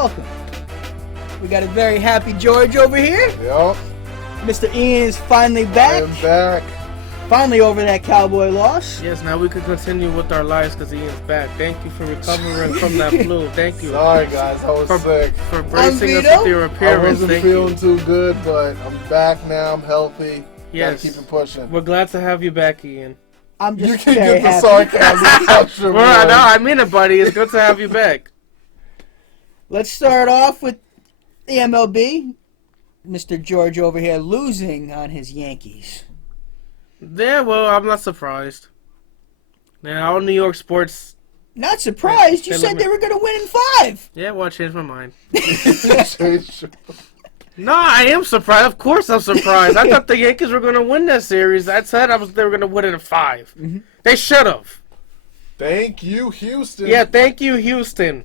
welcome. We got a very happy George over here. Yep. Mr. Ian is finally back. I am back. Finally over that Cowboy loss. Yes, now we can continue with our lives because Ian's back. Thank you for recovering from that flu. Thank you. Sorry, guys. I was sick. For bracing us Vito. with your I appearance. wasn't Thank feeling you. too good, but I'm back now. I'm healthy. Yes. Gotta keep it pushing. We're glad to have you back, Ian. I'm You just can very get the happy. sarcasm out your Well, no, voice. I mean it, buddy. It's good to have you back. Let's start off with the MLB. Mr. George over here losing on his Yankees. Yeah, well, I'm not surprised. Now, all New York sports. Not surprised. You They said let me- they were going to win in 5. Yeah, well, I changed my mind. Change- No, I am surprised. Of course, I'm surprised. I thought the Yankees were going to win that series. I said they were going to win it in 5. Mm-hmm. They should have. Thank you, Houston. Yeah, thank you, Houston.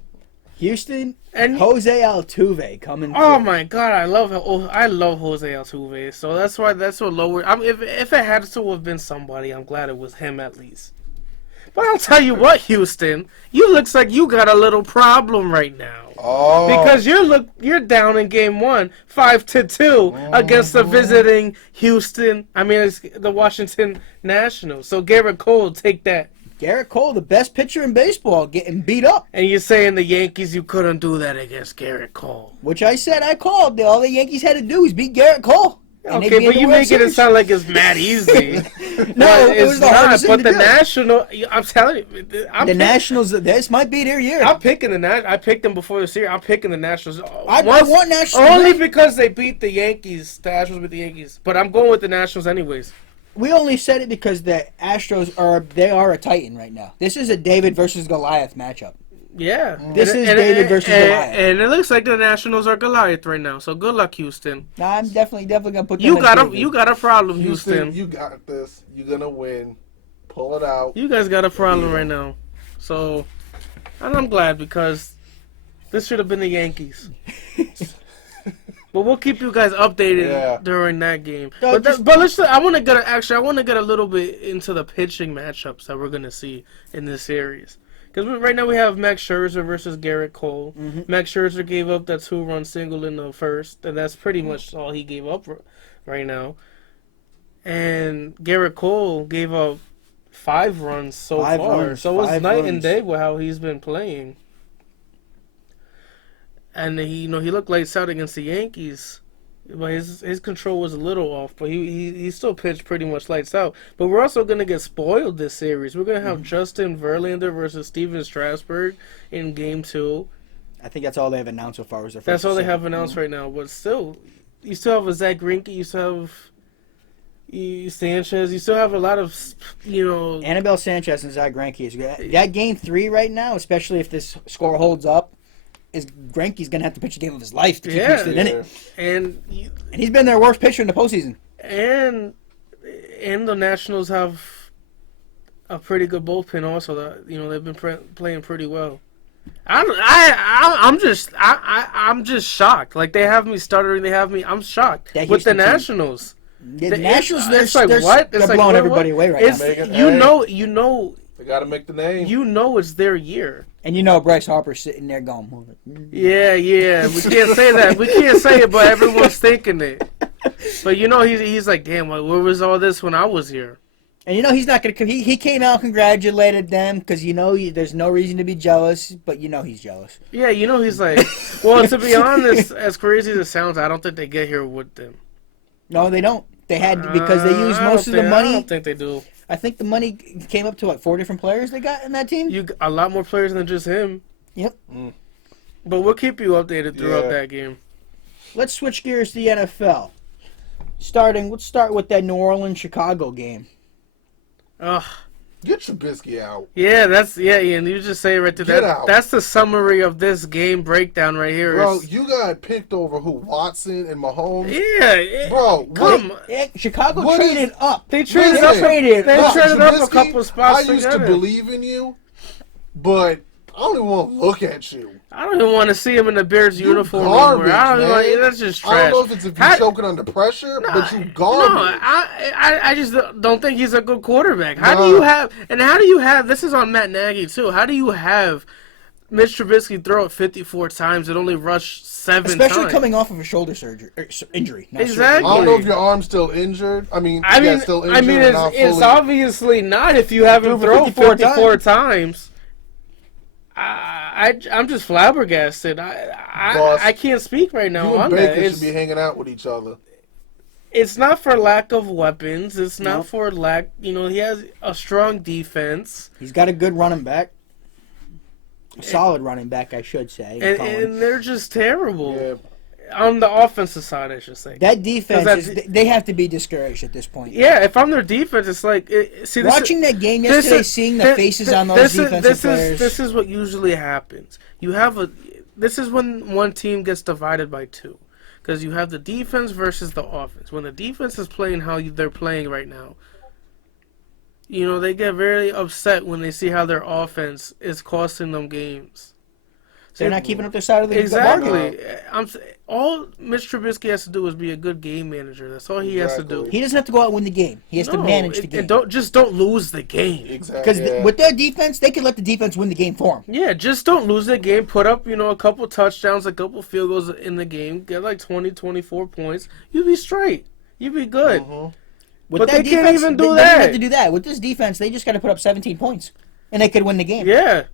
Houston And Jose Altuve coming oh through. my God, I love Jose Altuve. So that's what lower. If it had to have been somebody, I'm glad it was him at least. But I'll tell you what, Houston, you looks like you got a little problem right now. Oh. Because you're down in game 1, 5-2 against the visiting Houston. It's the Washington Nationals. So Garrett Cole, take that. Garrett Cole, the best pitcher in baseball, getting beat up. And you're saying the Yankees, you couldn't do that against Garrett Cole. Which I said I called. All the Yankees had to do was beat Garrett Cole. And they'd Okay, be in but the you World making it Series. sound like it's mad easy. No, it it's was the not. hardest thing But to the do. National, I'm telling you, The Nationals, this might be their year. I'm picking I picked them before the series. I'm picking the Nationals. I want Nationals. Only because they beat the Yankees. The Astros beat the Yankees. But I'm going with the Nationals anyways. We only said it because the Astros are a Titan right now. This is a David versus Goliath matchup. Yeah. This is David versus Goliath. And it looks like the Nationals are Goliath right now. So good luck, Houston. Now I'm definitely gonna put them You as got David. a problem, Houston, Houston. you got this. You're gonna win. Pull it out. You guys got a problem right now. So, and I'm glad because this should have been the Yankees. But we'll keep you guys updated during that game. No, But I want to get a little bit into the pitching matchups that we're gonna see in this series. Because right now we have Max Scherzer versus Garrett Cole. Mm-hmm. Max Scherzer gave up that 2-run single in the first, and that's pretty much all he gave up right now. And Garrett Cole gave up 5 runs so far. So it's night and day with how he's been playing. And he looked lights out against the Yankees. But his control was a little off, but he still pitched pretty much lights out. But we're also going to get spoiled this series. We're going to have Justin Verlander versus Steven Strasburg in Game 2. I think that's all they have announced so far. Was their first That's all they seven. have announced right now. But still, you still have a Zach Greinke. You still have Sanchez. You still have a lot of, Annabelle Sanchez and Zach Greinke is good. That Game 3 right now, especially if this score holds up, is Greinke's gonna have to pitch the game of his life to keep Houston in it. And he's been their worst pitcher in the postseason. And the Nationals have a pretty good bullpen also. That they've been playing pretty well. I'm just shocked. Like they have me stuttering. I'm shocked That with the Houston team. Nationals. The Nationals, It's like what? They're It's like, blowing what? everybody away right now. You know. They gotta make the name. It's their year. And Bryce Harper's sitting there going, Yeah. We can't say that. We can't say it, but everyone's thinking it. But he's like, damn, where was all this when I was here? And he's not going to. He came out and congratulated them because there's no reason to be jealous, but he's jealous. Yeah, he's like, well, to be honest, as crazy as it sounds, I don't think they get here with them. No, they don't. They had because they used most of the money. I don't think they do. I think the money came up to 4 different players they got in that team. You a lot more players than just him. Yep. But we'll keep you updated throughout that game. Let's switch gears to the NFL. Let's start with that New Orleans-Chicago game. Ugh. Get Trubisky out. Yeah, Ian. You just say it right there. Get out. That's the summary of this game breakdown right here. Bro, you got picked over who? Watson and Mahomes? Yeah. Bro, Chicago traded up. They traded Listen, up. They traded up a Trubisky, couple spots I used to believe in you, but I don't even want to look at you. I don't even want to see him in the Bears uniform garbage, anymore. man. That's just trash. I don't know if you're choking under pressure, but you garbage. No, I just don't think he's a good quarterback. How do you have? This is on Matt Nagy too. How do you have Mitch Trubisky throw it 54 times and only rush 7 Especially times. coming off of a shoulder surgery injury. Not Exactly. surgery. I don't know if your arm's still injured. Still injured. It's obviously not if you have him throw 54 times. I'm just flabbergasted. I can't speak right now You on and that. Baker should be hanging out with each other. It's not for lack of weapons. It's not for lack. He has a strong defense. He's got a good running back. A solid running back, I should say. And they're just terrible. Yeah. On the offensive side, I should say. That defense, they have to be discouraged at this point. Yeah, if I'm their defense, it's like... Watching that game yesterday, seeing the faces on those defensive players... This is what usually happens. This is when one team gets divided by two. Because you have the defense versus the offense. When the defense is playing how they're playing right now, they get very upset when they see how their offense is costing them games. They're not keeping up their side of the Exactly. All Mitch Trubisky has to do is be a good game manager. That's all he has to do. He doesn't have to go out and win the game. He has to manage the game. And don't lose the game. Exactly. Because with their defense, they can let the defense win the game for them. Yeah, just don't lose the game. Put up, a couple touchdowns, a couple field goals in the game. Get like 20, 24 points. You'll be straight. You'll be good. Mm-hmm. But they can't even do that. They don't have to do that. With this defense, they just got to put up 17 points. And they could win the game. Yeah.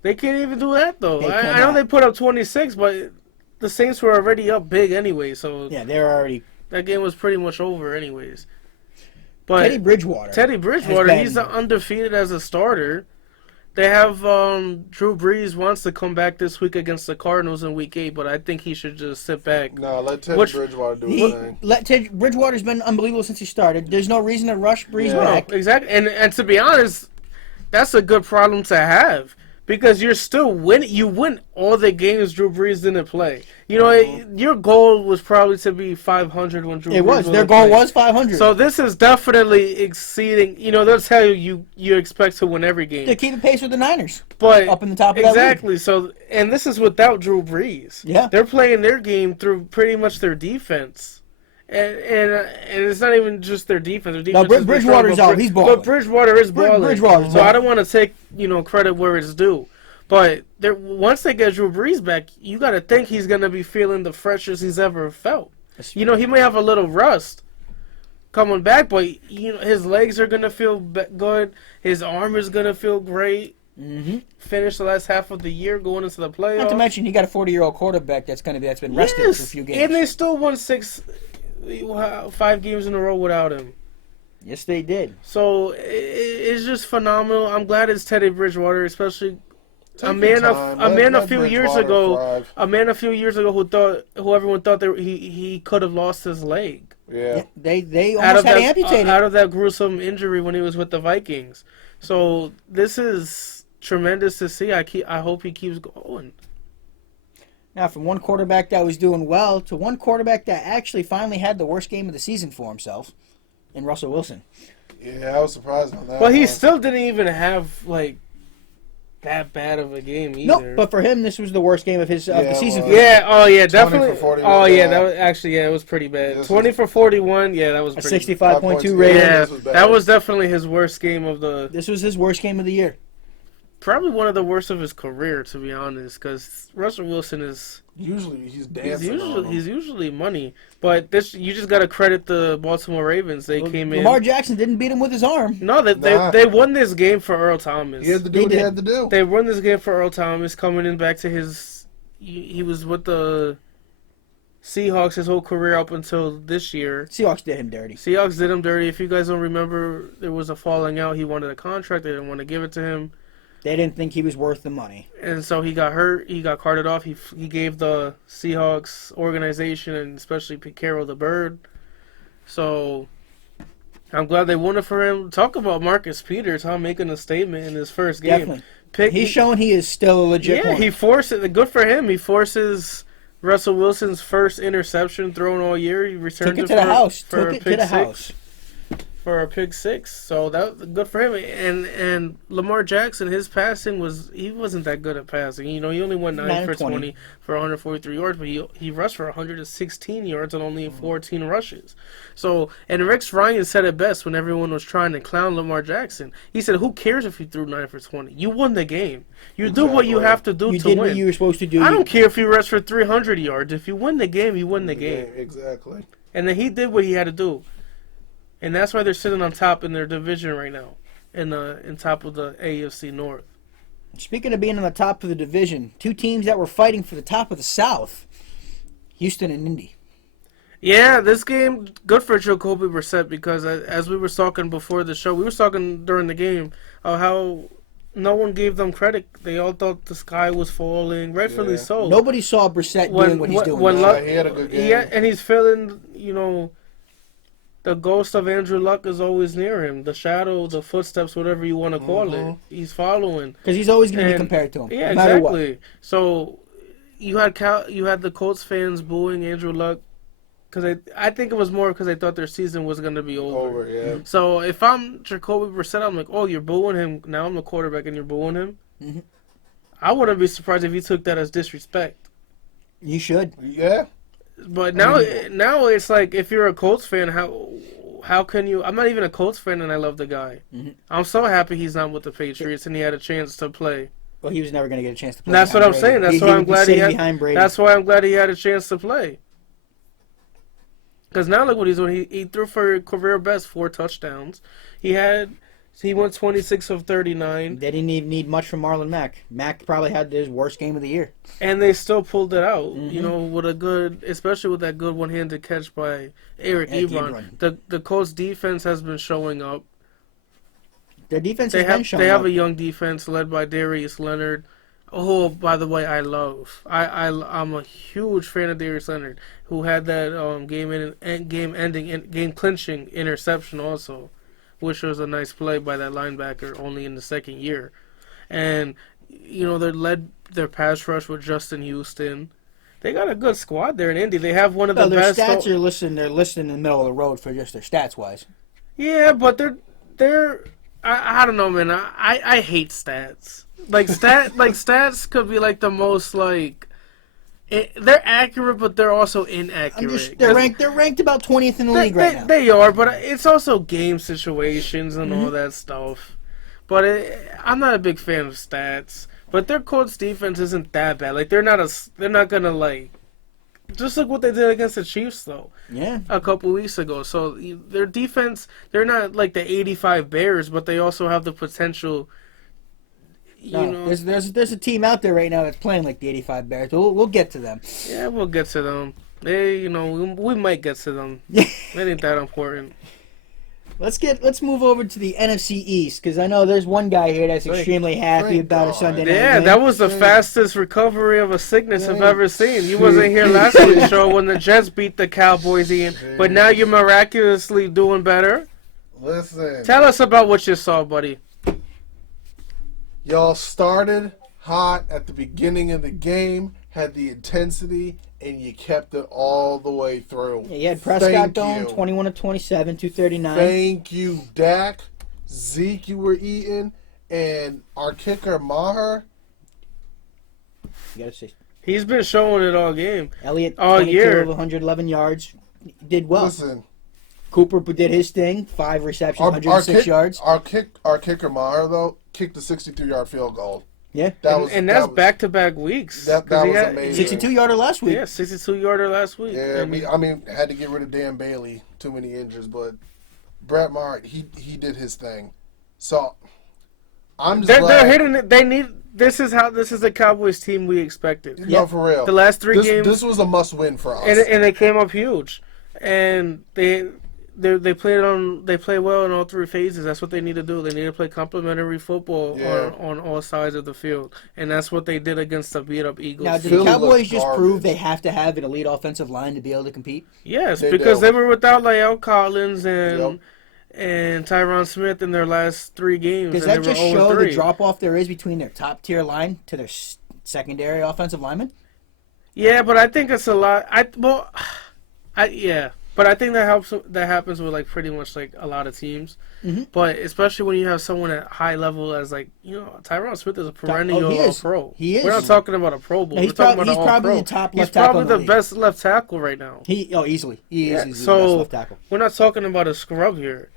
They can't even do that, though. I know they put up 26, but the Saints were already up big anyway, so... Yeah, they're already... That game was pretty much over anyways. But Teddy Bridgewater, he's undefeated as a starter. They have Drew Brees wants to come back this week against the Cardinals in Week 8, but I think he should just sit back. No, let Teddy Bridgewater do his thing. Teddy Bridgewater's been unbelievable since he started. There's no reason to rush Brees back. No, exactly, and to be honest, that's a good problem to have. Because you're still winning. You win all the games Drew Brees didn't play. Your goal was probably to be 500 when Drew Brees was. Their goal was 500. So this is definitely exceeding. They'll tell you expect to win every game. They're keeping pace with the Niners. But up in the top of that exactly. So, and this is without Drew Brees. Yeah. They're playing their game through pretty much their defense. And it's not even just their defense. No, Bridgewater's out. He's balling. But Bridgewater is balling. So I don't want to take credit where it's due. But once they get Drew Brees back, you got to think he's going to be feeling the freshest he's ever felt. He may have a little rust coming back, but his legs are going to feel good. His arm is going to feel great. Mm-hmm. Finish the last half of the year going into the playoffs. Not to mention, he got a 40-year-old quarterback that's been rested for a few games. And they still won 5 games in a row without him. Yes, they did. So it's just phenomenal. I'm glad it's Teddy Bridgewater, especially a man a few years ago who everyone thought that he could have lost his leg. Yeah. They almost had to amputate out of that gruesome injury when he was with the Vikings. So this is tremendous to see. I hope he keeps going. Now, from one quarterback that was doing well to one quarterback that actually finally had the worst game of the season for himself, in Russell Wilson. Yeah, I was surprised on that. But he still didn't even have that bad of a game either. Nope, but for him, this was the worst game of the season. Yeah, definitely. 20 for 41. Oh yeah, that was actually it was pretty bad. 20 for 41. Yeah, that was a pretty 65.2 rating. Yeah, that was definitely his worst game of the. This was his worst game of the year. Probably one of the worst of his career, to be honest, because Russell Wilson is he's dancing. He's usually money, but this you just got to credit the Baltimore Ravens. They came in. Lamar Jackson didn't beat him with his arm. No, they won this game for Earl Thomas. He had to do what he had to do. They won this game for Earl Thomas, coming in back to his. He was with the Seahawks his whole career up until this year. Seahawks did him dirty. If you guys don't remember, there was a falling out. He wanted a contract. They didn't want to give it to him. They didn't think he was worth the money. And so he got hurt. He got carted off. He gave the Seahawks organization and especially Pete Carroll the bird. So I'm glad they won it for him. Talk about Marcus Peters, making a statement in his first game. Definitely. He's showing he is still a legit corner. He forced it. Good for him. He forces Russell Wilson's first interception thrown all year. He returned Took it to the house. for a pick six. So that was good for him. And Lamar Jackson, his passing he wasn't that good at passing. He only went 9 for 20 for 143 yards, but he rushed for 116 yards on only 14 rushes. So, and Rex Ryan said it best when everyone was trying to clown Lamar Jackson. He said, "Who cares if you threw 9 for 20? You won the game. You do what you have to do to win. You did what you were supposed to do. I don't care if you rushed for 300 yards. If you win the game, you win the game." Exactly. And then he did what he had to do. And that's why they're sitting on top in their division right now, in top of the AFC North. Speaking of being on the top of the division, two teams that were fighting for the top of the South, Houston and Indy. Yeah, this game, good for Jacoby Brissett, because as we were talking before the show, we were talking during the game of how no one gave them credit. They all thought the sky was falling, rightfully so. Nobody saw Brissett doing what he's doing. He had a good game. Yeah, and he's feeling, the ghost of Andrew Luck is always near him. The shadow, the footsteps, whatever you want to call it. He's following. Because he's always going to be compared to him. Yeah, no matter exactly. What. So you had the Colts fans booing Andrew Luck, because I think it was more because they thought their season was going to be over. Yeah. So if I'm Jacoby Brissett, I'm like, oh, you're booing him. Now I'm the quarterback and you're booing him. Mm-hmm. I wouldn't be surprised if he took that as disrespect. You should. Yeah. But now it's like, if you're a Colts fan, how can you? I'm not even a Colts fan, and I love the guy. Mm-hmm. I'm so happy he's not with the Patriots, and he had a chance to play. Well, he was never going to get a chance to play. That's what I'm saying. That's why I'm glad he had. That's why I'm glad he had a chance to play. Because now look what he's doing. He threw for a career best 4 touchdowns. He went 26 of 39. They didn't even need much from Marlon Mack. Mack probably had his worst game of the year. And they still pulled it out, Mm-hmm. with a good, especially with that good one-handed catch by Eric Ebron. The Colts defense has been showing up. Their defense has been showing They have up. a young defense led by Darius Leonard. Oh, by the way, I'm a huge fan of Darius Leonard, who had that game clinching interception also, which was a nice play by that linebacker only in the second year. And, they led their pass rush with Justin Houston. They got a good squad there in Indy. They have one of the best. Their stats they're listed in the middle of the road for just their stats wise. Yeah, but they're I don't know, man. I hate stats. Stats could be like the most they're accurate, but they're also inaccurate. They're ranked about 20th in the league right now. They are, but it's also game situations and all that stuff. But I'm not a big fan of stats. But their Colts defense isn't that bad. They're not gonna just look what they did against the Chiefs though. Yeah. A couple weeks ago. So their defense, they're not like the 85 Bears, but they also have the potential. There's a team out there right now that's playing like the 85 Bears. We'll get to them. Yeah, we'll get to them. We might get to them. It ain't that important. Let's move over to the NFC East, because I know there's one guy here that's extremely happy about a Sunday night game. That was the fastest recovery of a sickness I've ever seen. You wasn't here last week's show when the Jets beat the Cowboys, Ian, but now you're miraculously doing better. Listen. Tell us about what you saw, buddy. Y'all started hot at the beginning of the game, had the intensity, and you kept it all the way through. Yeah, you had Prescott going 21 of 27, 239. Thank you, Dak. Zeke, you were eating, and our kicker Maher. You gotta say, he's been showing it all game. Elliott, all 22 year of 111 yards, did well. Listen, Cooper did his thing, 5 receptions, 106 yards. Our kicker Maher though kicked a 63-yard field goal. Yeah, that's back-to-back weeks. That was amazing. 62-yarder last week. Yeah, 62-yarder last week. Yeah, I mean, had to get rid of Dan Bailey. Too many injuries, but Brett Maher, he did his thing. So I'm just glad. They're hitting it. They need. This is the Cowboys team we expected. No, for real. The last 3 games. This was a must-win for us. And they came up huge, and they play well in all 3 phases. That's what they need to do. They need to play complementary football on all sides of the field, and that's what they did against the beat up Eagles. Now, did the Cowboys just prove they have to have an elite offensive line to be able to compete? Yes, because they were without La'el Collins and Tyron Smith in their last 3 games. Does that just show the drop off there is between their top tier line to their secondary offensive linemen? Yeah, but I think it's a lot. But I think that helps. That happens with like pretty much like a lot of teams. Mm-hmm. But especially when you have someone at high level as like Tyron Smith is a perennial he is. Pro. He is. We're not talking about a Pro Bowl. Yeah, he's We're talking about he's an probably All-Pro. the top He's left tackle. probably the best left tackle right now. Easily. He is easily so the best left tackle. we're not talking about a scrub here.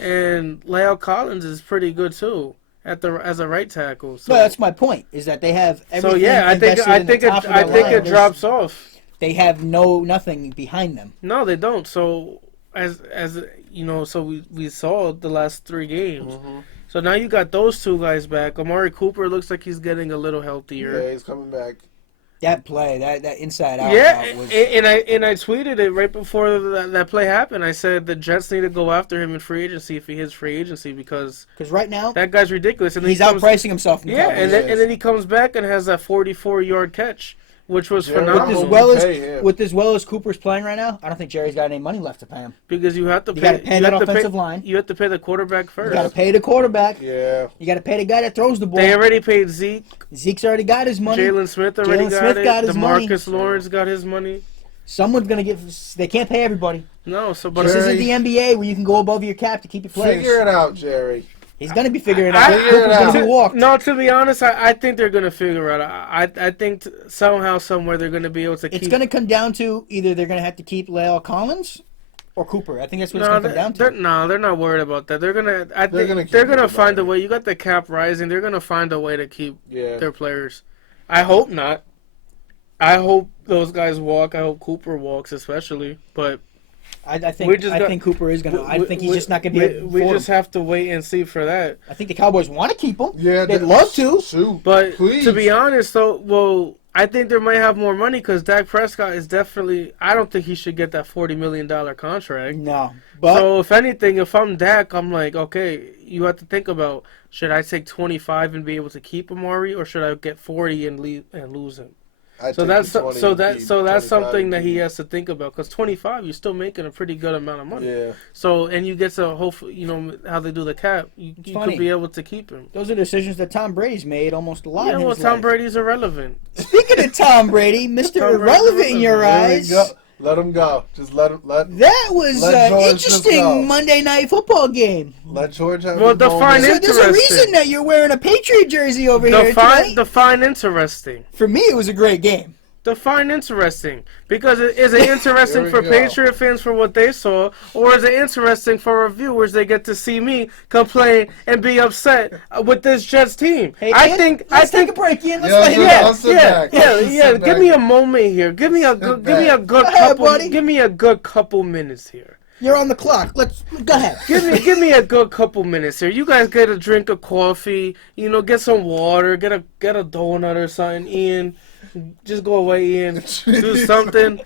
And La'el Collins is pretty good too as a right tackle. So No, that's my point. Is that they have everything. so yeah, I think it drops off. They have nothing behind them. No, they don't. So as so we saw the last 3 games. Mm-hmm. So now you got those 2 guys back. Amari Cooper looks like he's getting a little healthier. Yeah, he's coming back. That play, that inside out. Yeah, was... and I tweeted it right before that play happened. I said the Jets need to go after him in free agency if he hits free agency because right now that guy's ridiculous. And he's outpricing himself. Yeah, and then he comes back and has that 44-yard catch, which was phenomenal. With as well as Cooper's playing right now, I don't think Jerry's got any money left to pay him. Because you have to pay that offensive line. You have to pay the quarterback first. You got to pay the quarterback. Yeah. You got to pay the guy that throws the ball. They already paid Zeke. Zeke's already got his money. Jalen Smith already got his money. DeMarcus Lawrence got his money. Someone's gonna get. They can't pay everybody. No, but this isn't the NBA where you can go above your cap to keep your players. Figure it out, Jerry. He's gonna be figuring it out. Cooper's gonna be walked. No, to be honest, I think they're gonna figure it out. I think somehow, somewhere, they're gonna be able to. It's gonna come down to either they're gonna have to keep La'el Collins or Cooper. I think that's what it's gonna come down to. They're not worried about that. They're gonna find a way. You got the cap rising. They're gonna find a way to keep their players. I hope not. I hope those guys walk. I hope Cooper walks, especially. But I think Cooper is gonna. I think he's just not gonna be. We just have to wait and see for that. I think the Cowboys want to keep him. Yeah, they'd love to. But please. To be honest, though, I think they might have more money because Dak Prescott is definitely. I don't think he should get that $40 million contract. No. But so if anything, if I'm Dak, I'm like, okay, you have to think about: should I take 25 and be able to keep Amari, or should I get 40 and lose him? So that's something that he has to think about because 25, you're still making a pretty good amount of money. Yeah. So and you get to hopefully how they do the cap, you could be able to keep him. Those are decisions that Tom Brady's made almost a lot. Yeah, well, Tom Brady's irrelevant. Speaking of Tom Brady, Mr. Irrelevant in your eyes. Let him go. Just let him. That was an interesting Monday Night Football game. Let George have. Well, define interesting. There's a reason that you're wearing a Patriot jersey over here tonight. Define interesting. For me, it was a great game. Define interesting. Because is it interesting for Patriot fans for what they saw, or is it interesting for our viewers? They get to see me complain and be upset with this Jets team. Hey, let's take a break, Ian. Let's let him go. Give me a moment here. Give me a good couple minutes here. You're on the clock. Go ahead. Give me a good couple minutes here. You guys get a drink of coffee. Get some water. Get a donut or something. Ian, just go away, Ian. Do something.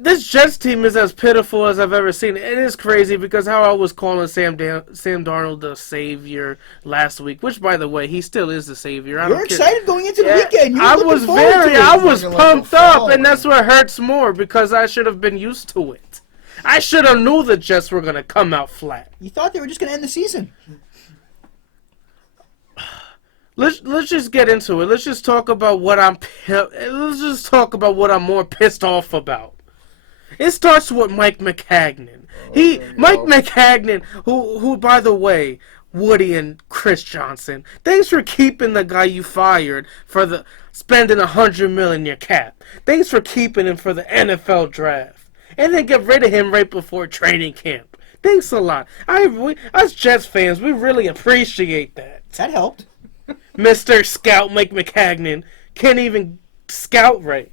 This Jets team is as pitiful as I've ever seen. It is crazy because how I was calling Sam Darnold the savior last week, which, by the way, he still is the savior. You're excited going into the weekend. I was pumped up, and that's what hurts more because I should have been used to it. I should have knew the Jets were going to come out flat. You thought they were just going to end the season. Let's just get into it. Let's just talk about what I'm more pissed off about. It starts with Mike Maccagnan. Mike Maccagnan, who by the way, Woody and Chris Johnson, thanks for keeping the guy you fired for spending $100 million in your cap. Thanks for keeping him for the NFL draft, and then get rid of him right before training camp. Thanks a lot. Us Jets fans, we really appreciate that. That helped. Mr. Scout Mike Maccagnan can't even scout right.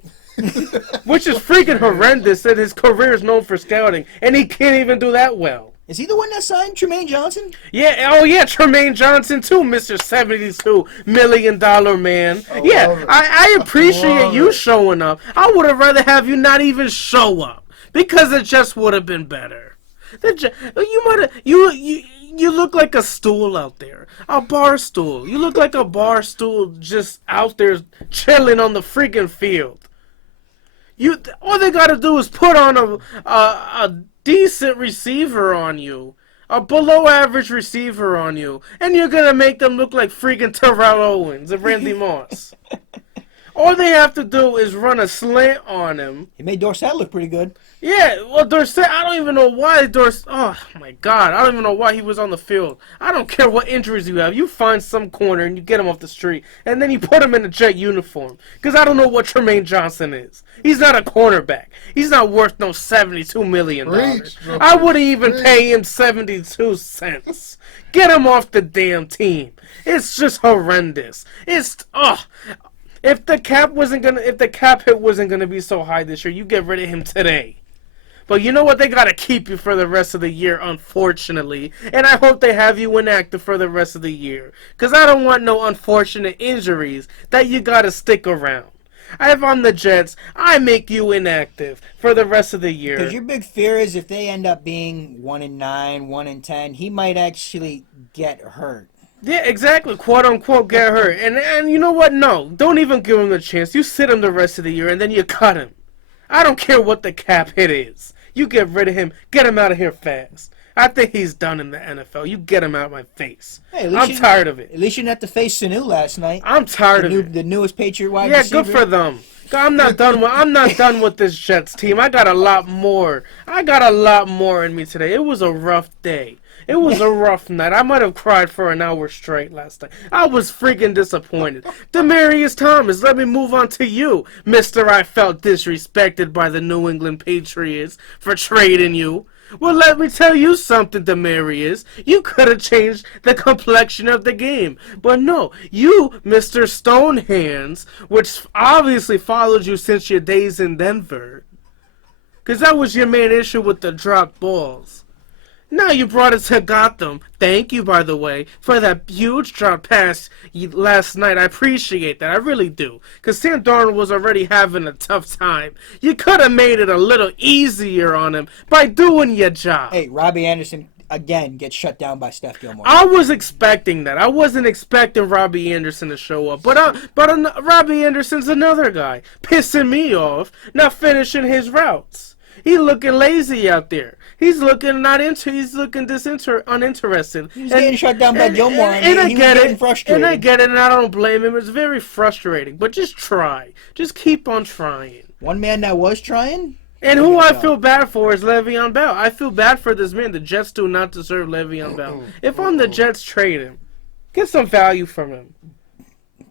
Which is freaking horrendous, and his career is known for scouting, and he can't even do that well. Is he the one that signed Tremaine Johnson? Yeah, Tremaine Johnson too, Mr. $72 million man. I appreciate you showing up. I would have rather have you not even show up, because it just would have been better. You look like a stool out there. A bar stool. You look like a bar stool just out there chilling on the freaking field. All they gotta do is put on a decent receiver on you. A below average receiver on you. And you're gonna make them look like freaking Terrell Owens and Randy Moss. All they have to do is run a slant on him. He made Dorsett look pretty good. Yeah, well, Dorsett, I don't even know why oh my God, I don't even know why he was on the field. I don't care what injuries you have. You find some corner and you get him off the street, and then you put him in a Jet uniform. Because I don't know what Tremaine Johnson is. He's not a cornerback. He's not worth no $72 million. I wouldn't even pay him 72 cents. Get him off the damn team. It's just horrendous. If the cap hit wasn't gonna be so high this year, you get rid of him today. But you know what? They gotta keep you for the rest of the year, unfortunately. And I hope they have you inactive for the rest of the year. Because I don't want no unfortunate injuries that you gotta stick around. If I'm the Jets, I make you inactive for the rest of the year. Because your big fear is if they end up being 1-9, 1-10, he might actually get hurt. Yeah, exactly. Quote unquote get hurt. And you know what? No. Don't even give him the chance. You sit him the rest of the year and then you cut him. I don't care what the cap hit is. You get rid of him. Get him out of here fast. I think he's done in the NFL. You get him out of my face. Hey, I'm tired of it. At least you didn't have to face Sanu last night. I'm tired of it. The newest Patriot wide receiver. Yeah, good for them. I'm not done with this Jets team. I got a lot more in me today. It was a rough day. It was a rough night. I might have cried for an hour straight last night. I was freaking disappointed. Demaryius Thomas, let me move on to you, Mr. I felt disrespected by the New England Patriots for trading you. Well, let me tell you something, Demaryius. You could have changed the complexion of the game. But no, you, Mr. Stonehands, which obviously followed you since your days in Denver, because that was your main issue with the dropped balls. Now you brought it to Gotham. Thank you, by the way, for that huge drop pass last night. I appreciate that. I really do. Because Sam Darnold was already having a tough time. You could have made it a little easier on him by doing your job. Hey, Robbie Anderson, again, gets shut down by Steph Gilmore. I was expecting that. I wasn't expecting Robbie Anderson to show up. But Robbie Anderson's another guy. Pissing me off. Not finishing his routes. He's looking lazy out there. He's looking uninterested. He was getting shut down by Gilmore, and I get it. Frustrated. And I get it, and I don't blame him. It's very frustrating. But just try. Just keep on trying. One man that was trying? And who I feel bad for is Le'Veon Bell. I feel bad for this man. The Jets do not deserve Le'Veon Bell. If I'm the Jets, trade him. Get some value from him.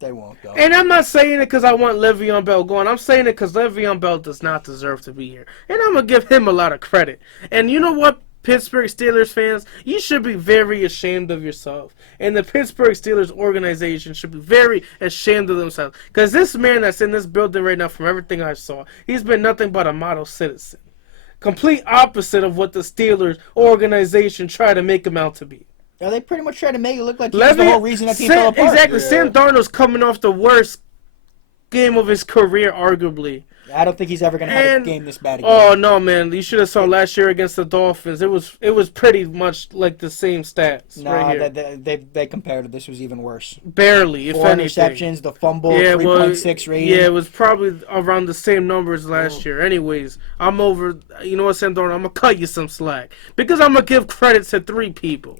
They won't go. And I'm not saying it because I want Le'Veon Bell going. I'm saying it because Le'Veon Bell does not deserve to be here. And I'm going to give him a lot of credit. And you know what, Pittsburgh Steelers fans? You should be very ashamed of yourself. And the Pittsburgh Steelers organization should be very ashamed of themselves. Because this man that's in this building right now, from everything I saw, he's been nothing but a model citizen. Complete opposite of what the Steelers organization tried to make him out to be. Yeah, they pretty much try to make it look like he's the whole reason that team fell apart. Exactly. Yeah. Sam Darnold's coming off the worst game of his career, arguably. I don't think he's ever going to have a game this bad again. Oh, no, man. You should have saw last year against the Dolphins. It was pretty much like the same stats. No, right they compared it. This was even worse. Barely, if anything. 4 interceptions, the fumble, 3.6 rating. Yeah, it was probably around the same numbers last year. Anyways, I'm over. You know what, Sam Darnold? I'm going to cut you some slack. Because I'm going to give credit to 3 people.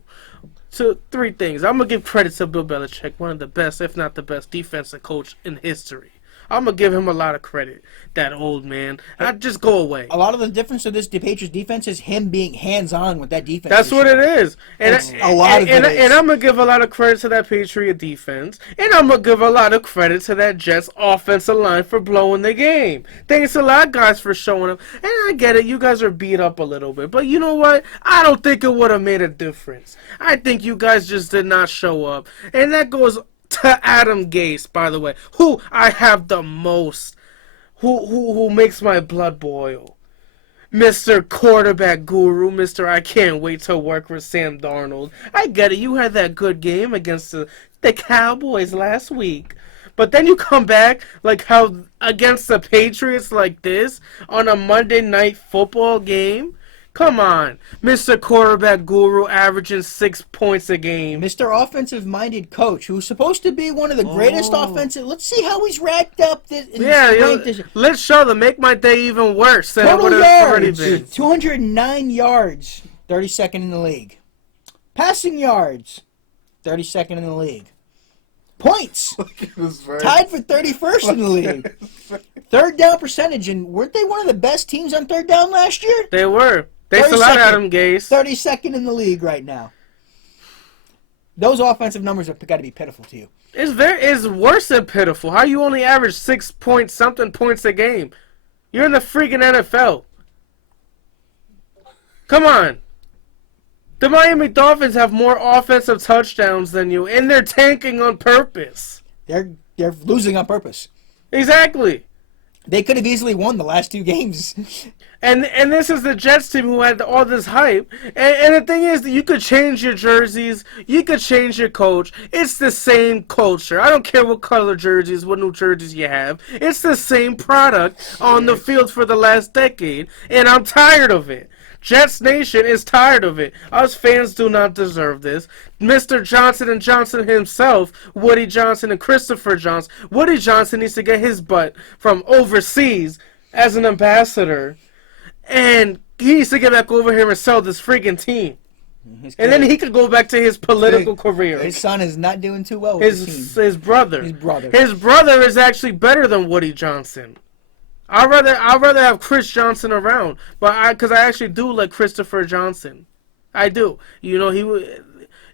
So 3 things. I'm going to give credit to Bill Belichick, one of the best, if not the best, defensive coach in history. I'm going to give him a lot of credit, that old man. Just go away. A lot of the difference of the Patriots defense is him being hands-on with that defense. That's what it is. And I'm going to give a lot of credit to that Patriot defense. And I'm going to give a lot of credit to that Jets offensive line for blowing the game. Thanks a lot, guys, for showing up. And I get it. You guys are beat up a little bit. But you know what? I don't think it would have made a difference. I think you guys just did not show up. And that goes to Adam Gase, by the way, who I have the most, who makes my blood boil. Mr. Quarterback Guru, Mr. I can't wait to work with Sam Darnold. I get it, you had that good game against the Cowboys last week. But then you come back like how against the Patriots like this on a Monday Night Football game. Come on, Mr. Quarterback Guru averaging 6 points a game. Mr. Offensive-minded coach, who's supposed to be one of the greatest offensive. Let's see how he's racked up. Let's show them. Make my day even worse than it would have already been. 209 yards, 32nd in the league. Passing yards, 32nd in the league. Points, tied for 31st in the league. third down percentage, and weren't they one of the best teams on third down last year? They were. They still had Adam Gase. 32nd in the league right now. Those offensive numbers have got to be pitiful to you. It's worse than pitiful. How you only average 6 point something points a game? You're in the freaking NFL. Come on. The Miami Dolphins have more offensive touchdowns than you, and they're tanking on purpose. They're losing on purpose. Exactly. They could have easily won the last 2 games. And this is the Jets team who had all this hype. And the thing is that you could change your jerseys. You could change your coach. It's the same culture. I don't care what color jerseys, what new jerseys you have. It's the same product on the field for the last decade. And I'm tired of it. Jets Nation is tired of it. Us fans do not deserve this. Mr. Johnson & Johnson himself, Woody Johnson and Christopher Johnson. Woody Johnson needs to get his butt from overseas as an ambassador. And he needs to get back over here and sell this freaking team. And then he could go back to his political career. His son is not doing too well with the team. His brother. His brother is actually better than Woody Johnson. I'd rather have Chris Johnson around, because I actually do like Christopher Johnson. I do. You know,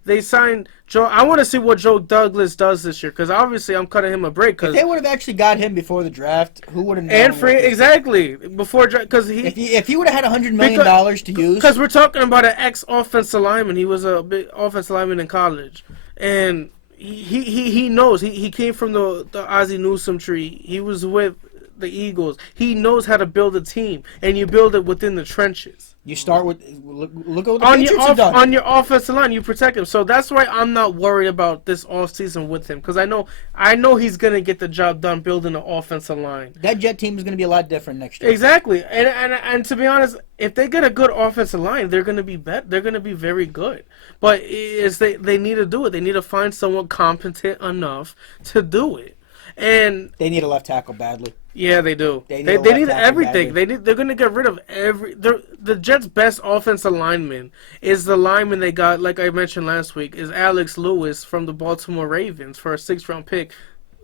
they signed Joe. I want to see what Joe Douglas does this year, because obviously I'm cutting him a break. Cause if they would have actually got him before the draft, who would have known? Exactly before, because if he would have had $100 million to use, because we're talking about an ex-offensive lineman. He was a big offensive lineman in college, and he knows. He came from the Ozzie Newsome tree. He was with the Eagles. He knows how to build a team, and you build it within the trenches. You start with look at what the Patriots have done. On your offensive line, you protect him. So that's why I'm not worried about this offseason with him, because I know he's gonna get the job done building an offensive line. That Jet team is gonna be a lot different next year. Exactly, and to be honest, if they get a good offensive line, they're gonna be they're gonna be very good. But they need to do it. They need to find someone competent enough to do it. And they need a left tackle badly. Yeah, they do. They need everything. They're going to get rid of the Jets' best offensive lineman is the lineman they got, like I mentioned last week, is Alex Lewis from the Baltimore Ravens for a 6th-round pick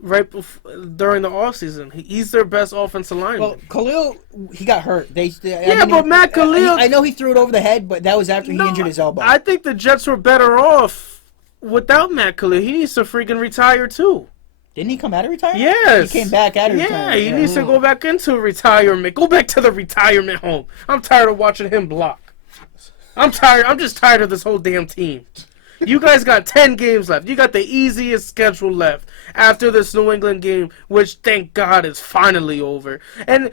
during the offseason. He's their best offensive lineman. Well, Khalil, he got hurt. Matt Khalil... I know he threw it over the head, but that was after he injured his elbow. I think the Jets were better off without Matt Khalil. He needs to freaking retire, too. Didn't he come out of retirement? Yes. He came back out of retirement. Yeah, he needs to go back into retirement. Go back to the retirement home. I'm tired of watching him block. I'm tired. I'm just tired of this whole damn team. You guys got 10 games left. You got the easiest schedule left after this New England game, which thank God is finally over. And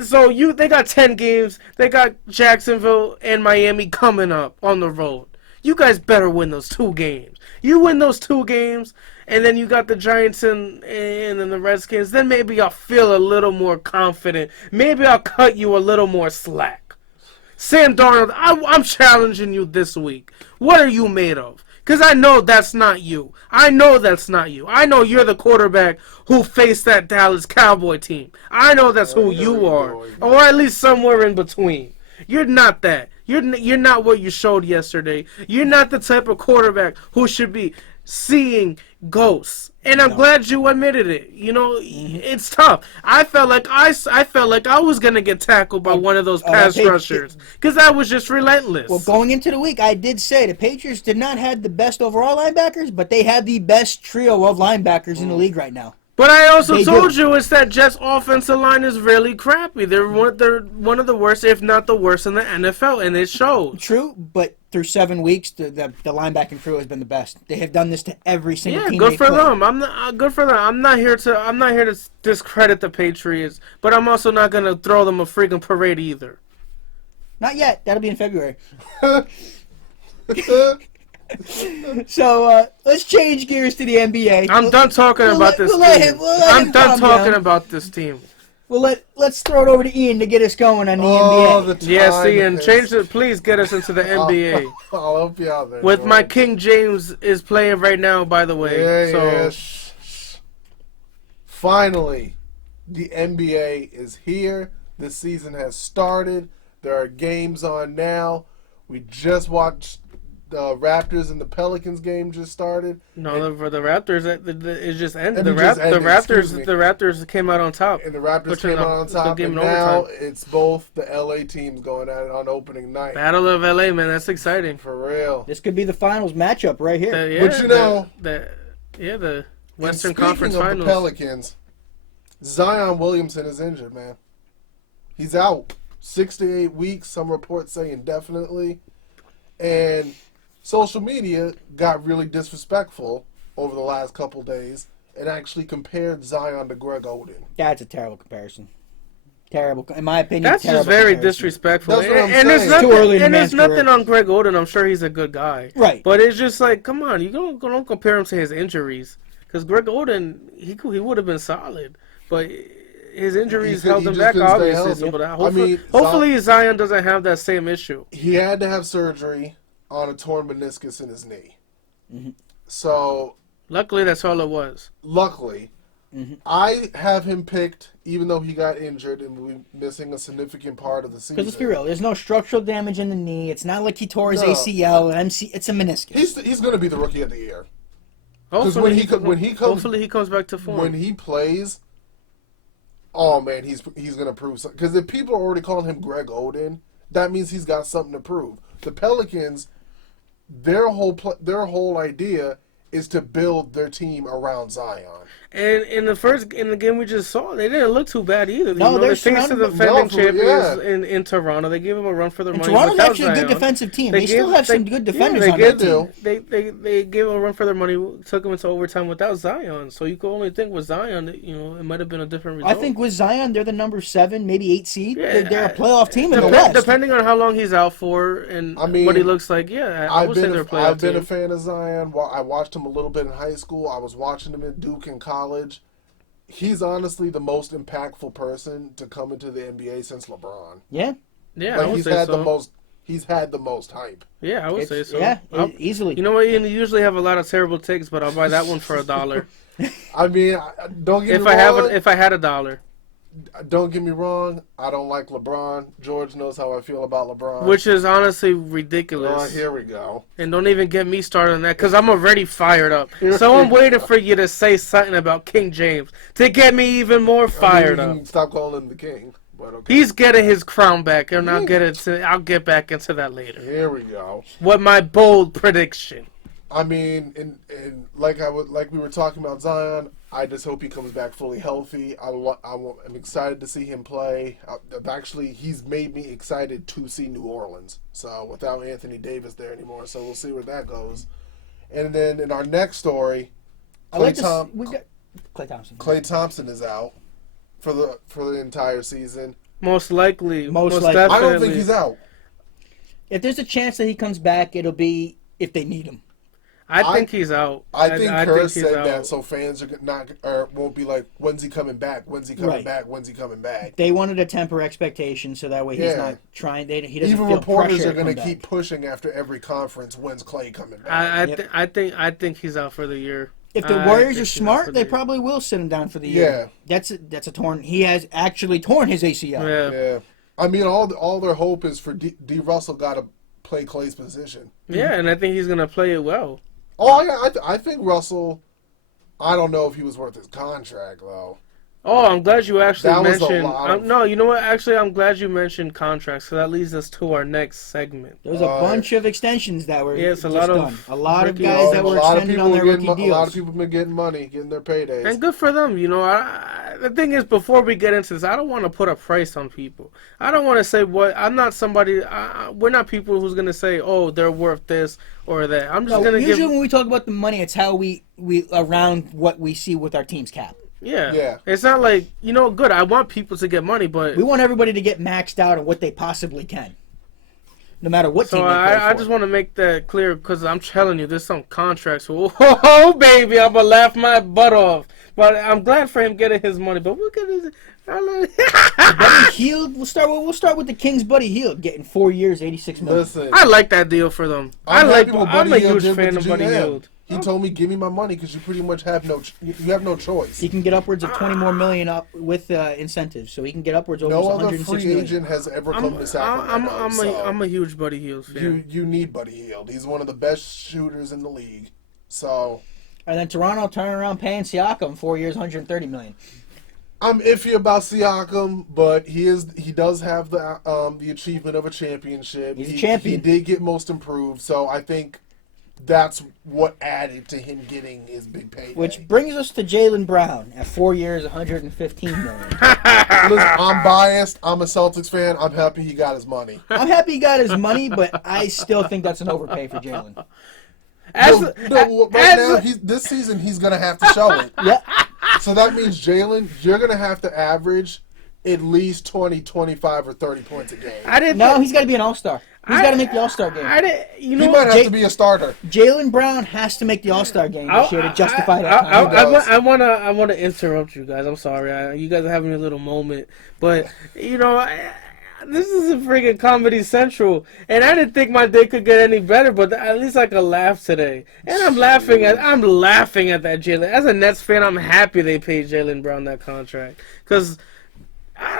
so they got 10 games. They got Jacksonville and Miami coming up on the road. You guys better win those 2 games. You win those 2 games, and then you got the Giants and then the Redskins, then maybe I'll feel a little more confident. Maybe I'll cut you a little more slack. Sam Darnold, I'm challenging you this week. What are you made of? Because I know that's not you. I know that's not you. I know you're the quarterback who faced that Dallas Cowboy team. I know that's who you are, or at least somewhere in between. You're not that. You're not what you showed yesterday. You're not the type of quarterback who should be seeing ghosts. And I'm glad you admitted it. You know, it's tough. I felt like I was gonna get tackled by one of those pass rushers because I was just relentless. Well, going into the week, I did say the Patriots did not have the best overall linebackers, but they had the best trio of linebackers in the league right now. But I also told you it's that Jets' offensive line is really crappy. They're one of the worst, if not the worst, in the NFL, and it shows. True, but through 7 weeks, the linebacking crew has been the best. They have done this to every single team. Yeah, good for them. Good for them. I'm not here to discredit the Patriots, but I'm also not gonna throw them a freaking parade either. Not yet. That'll be in February. So let's change gears to the NBA. I'm done talking about this team. I'm done talking about this team. Well, let's throw it over to Ian to get us going on the NBA. Yes, Ian, change it. Please get us into the NBA. I'll help you out there. With boy. My King James is playing right now, by the way. Finally, the NBA is here. The season has started. There are games on now. We just watched Raptors and the Pelicans game just started. No, for the Raptors, it just ended. And it just ended, The Raptors came out on top. And the Raptors came out on top. And now it's both the LA teams going at it on opening night. Battle of LA, man, that's exciting. For real. This could be the finals matchup right here. But you know, the Western Speaking Conference of Finals. the Pelicans, Zion Williamson is injured, man. He's out 6 to 8 weeks. Some reports say indefinitely. And social media got really disrespectful over the last couple days and actually compared Zion to Greg Oden. That's a terrible comparison. Terrible, in my opinion. That's just very disrespectful. That's what I'm and saying. there's nothing on Greg Oden. I'm sure he's a good guy. Right. But it's just like, come on, you don't compare him to his injuries. Because Greg Oden, he would have been solid. But his injuries held him back, obviously. But hopefully Zion doesn't have that same issue. He had to have surgery on a torn meniscus in his knee. Mm-hmm. So... Luckily, that's all it was. Luckily. Mm-hmm. I have him picked, even though he got injured and will be missing a significant part of the season. Because let's be real, there's no structural damage in the knee. It's not like he tore his ACL and it's a meniscus. He's going to be the rookie of the year. Hopefully he comes back to form. When he plays, oh man, he's going to prove something. Because if people are already calling him Greg Oden, that means he's got something to prove. The Pelicans, their whole idea is to build their team around Zion. And in the game we just saw, they didn't look too bad either. No, they're thanks to the defending champions in Toronto. They gave them a run for their money. Toronto's actually a good defensive team. They still have some good defenders on that team. They gave them a run for their money. Took them into overtime without Zion. So you could only think with Zion, it might have been a different result. I think with Zion, they're the number 7, maybe 8 seed. Yeah, they're a playoff team in the West. Depending on how long he's out for and what he looks like, I would say they're a playoff I've been a fan of Zion. I watched him a little bit in high school. I was watching him in Duke in college. He's honestly the most impactful person to come into the NBA since LeBron. Yeah. Yeah, I would say so. He's had the most hype. Yeah, I would say so. Yeah, easily. You know what? You usually have a lot of terrible takes, but I'll buy that one for $1. I mean, don't get me wrong. If I had $1. Don't get me wrong. I don't like LeBron. George knows how I feel about LeBron. Which is honestly ridiculous. Here we go. And don't even get me started on that, because I'm already fired up. So I'm waiting for you to say something about King James to get me even more fired up. Stop calling him the king. But okay. He's getting his crown back, and I'll get back into that later. Here we go. What my bold prediction. I mean, and like we were talking about Zion, I just hope he comes back fully healthy. I'm excited to see him play. He's made me excited to see New Orleans. So without Anthony Davis there anymore, so we'll see where that goes. And then in our next story, Klay Thompson is out for the entire season. Most likely. Definitely. I don't think he's out. If there's a chance that he comes back, it'll be if they need him. I think he's out. I think Kerr said that so fans won't be like, when's he coming back? When's he coming back? When's he coming back? They wanted to temper expectations so that way he's not trying. He doesn't even feel reporters are going to keep pushing after every conference. When's Klay coming back? I think he's out for the year. If the Warriors are smart, they probably will sit him down for the year. Yeah, that's a torn. He has actually torn his ACL. Yeah. I mean, all their hope is for D. Russell got to play Klay's position. Yeah, and I think he's going to play it well. Oh, yeah, I think Russell, I don't know if he was worth his contract, though. Oh, I'm glad you actually mentioned... No, you know what? Actually, I'm glad you mentioned contracts, so that leads us to our next segment. There's a bunch of extensions that were a lot of guys that were extended on their rookie deals. A lot of people have been getting money, getting their paydays. And good for them. The thing is, before we get into this, I don't want to put a price on people. I don't want to say what... I'm not somebody... we're not people who's going to say, oh, they're worth this or that. I'm just going to Usually when we talk about the money, it's how we around what we see with our team's cap. Yeah. It's not like, good, I want people to get money, but... We want everybody to get maxed out on what they possibly can. No matter what team they play for. I just want to make that clear, because I'm telling you, there's some contracts. Oh, baby, I'm going to laugh my butt off. But I'm glad for him getting his money. But look at his... Buddy Hield, we'll start with the Kings. Buddy Hield getting 4 years, $86 million. Listen, I like that deal for them. I'm a huge fan of Buddy Hield. He told me, "Give me my money because you pretty much have you have no choice." He can get upwards of 20 more million up with incentives, so he can get upwards over No other 106 free million. agent has ever come to Sacramento. I'm a huge Buddy Hield fan. You need Buddy Hield. He's one of the best shooters in the league. So, and then Toronto turning around paying Siakam 4 years, 130 million. I'm iffy about Siakam, but he does have the achievement of a championship. He's a champion. He did get most improved, so I think that's what added to him getting his big payday. Which brings us to Jaylen Brown at 4 years, 115 million. Listen, I'm biased. I'm a Celtics fan. I'm happy he got his money. I'm happy he got his money, but I still think that's an overpay for Jaylen. This season he's gonna have to show it. Yeah. So that means Jaylen, you're gonna have to average at least 20, 25, or 30 points a game. No, he's got to be an All-Star. He's got to make the All-Star game. He might have to be a starter. Jaylen Brown has to make the All-Star game this year to justify that. I want to interrupt you guys. I'm sorry. You guys are having a little moment, but this is a friggin' Comedy Central, and I didn't think my day could get any better. But at least I could laugh today, and I'm laughing at that Jaylen. As a Nets fan, I'm happy they paid Jaylen Brown that contract because.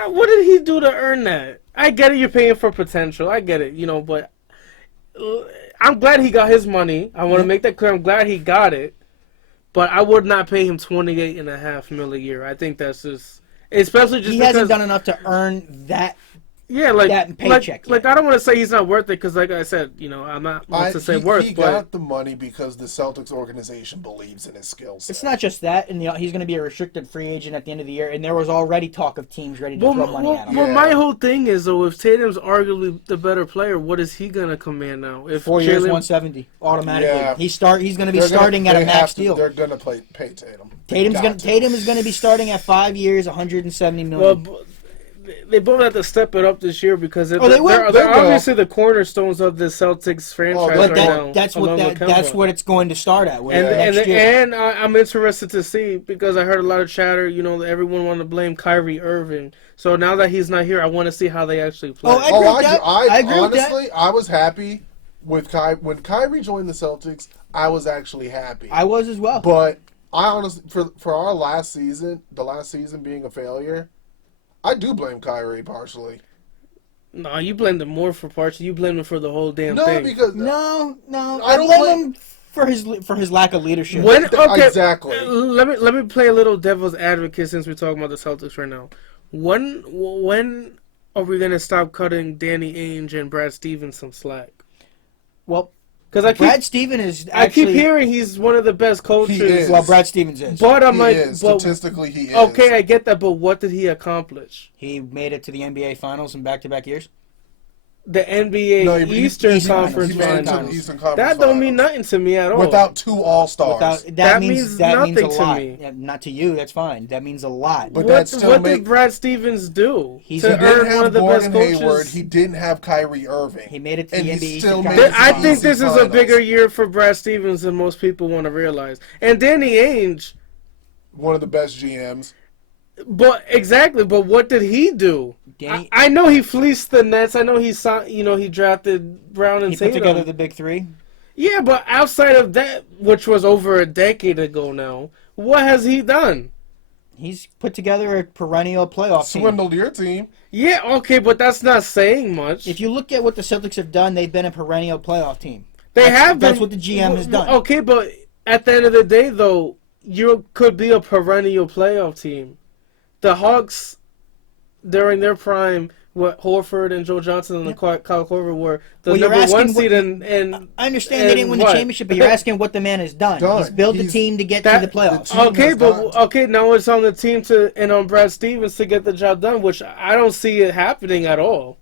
What did he do to earn that? I get it, you're paying for potential. I get it, but I'm glad he got his money. I want to make that clear. I'm glad he got it. But I would not pay him $28.5 million a year. I think that's just... Especially just he because... hasn't done enough to earn that... Yeah, that paycheck. Like I don't want to say he's not worth it because, like I said, I'm not to say worth. He got the money because the Celtics organization believes in his skills. It's not just that, and he's going to be a restricted free agent at the end of the year. And there was already talk of teams ready to throw money at him. Well, my whole thing is though, if Tatum's arguably the better player, what is he going to command now? If 4 years, 170 automatically. Yeah. He's going to be starting at a max deal. They're going to pay Tatum. Tatum is going to be starting at 5 years, 170 million. Well, they both have to step it up this year because they're will. obviously the cornerstones of the Celtics franchise now. That's what it's going to start at. And I'm interested to see because I heard a lot of chatter. Everyone wanted to blame Kyrie Irving. So now that he's not here, I want to see how they actually play. I agree with that. Honestly, I was happy with when Kyrie joined the Celtics. I was actually happy. I was as well. But I honestly, for our last season, the last season being a failure. I do blame Kyrie partially. No, you blamed him more for partially. You blamed him for the whole damn thing. No. I blame him for his lack of leadership. Exactly. Let me play a little devil's advocate since we're talking about the Celtics right now. When are we gonna stop cutting Danny Ainge and Brad Stevens some slack? Well. Because Brad Stevens is actually... I keep hearing he's one of the best coaches. He is. Well, Brad Stevens is. But statistically, he is. Okay, I get that, but what did he accomplish? He made it to the NBA Finals in back-to-back years. The NBA Eastern Conference Finals. That don't mean nothing to me at all. Without two All-Stars. That means nothing a lot. To me. Yeah, not to you, that's fine. That means a lot. But what did Brad Stevens do he didn't have one of the best coaches? Hayward. He didn't have Kyrie Irving. He made it to the NBA Eastern Conference. I think this is a bigger year for Brad Stevens than most people want to realize. And Danny Ainge, one of the best GMs. But what did he do? I know he fleeced the Nets. I know he drafted Brown and Tatum. He put together the big three. Yeah, but outside of that, which was over a decade ago now, what has he done? He's put together a perennial playoff team. Swindled your team. Yeah, okay, but that's not saying much. If you look at what the Celtics have done, they've been a perennial playoff team. That's what the GM has done. Okay, but at the end of the day, though, you could be a perennial playoff team. The Hawks, during their prime, what Horford and Joe Johnson and Kyle Korver were the number one seed. I understand they didn't win the championship, but you're asking what the man has done. He's built a team to get to the playoffs. Now it's on the team and on Brad Stevens to get the job done, which I don't see it happening at all.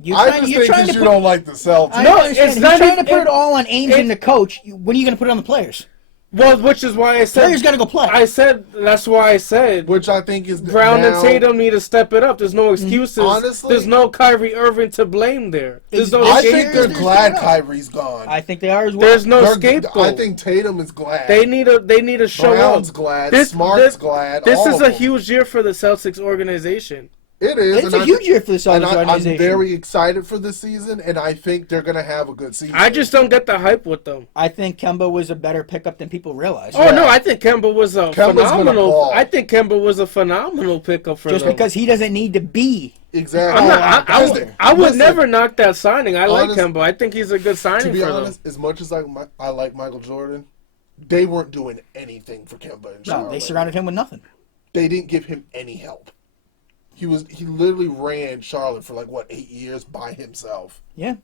I just think because you don't like the Celtics. No, it's not. You're trying to put it all on Ainge and the coach. When are you going to put it on the players? Well, which is why I said players got to go play. That's why I said which I think is Brown and Tatum need to step it up. There's no excuses. Honestly, there's no Kyrie Irving to blame there. I think they're glad Kyrie's gone. I think they are as well. There's no scapegoat. I think Tatum is glad. They need to show Brown's up. glad. Smart's glad. This is a huge year for the Celtics organization. It is. It's a huge year for the And Celtics I'm organization. very excited for this season, and I think they're going to have a good season. I just don't get the hype with them. I think Kemba was a better pickup than people realize. Oh no, I think Kemba was a Kemba's gonna phenomenal. ball. I think Kemba was a phenomenal pickup for Just them. because he doesn't need to be. Exactly. I would Listen, never knock that signing. I like honest- Kemba. I think he's a good signing To be for honest, as much as I like Michael Jordan, they weren't doing anything for Kemba and Charlotte. No, they surrounded him with nothing. They didn't give him any help. He literally ran Charlotte for 8 years by himself. Yeah.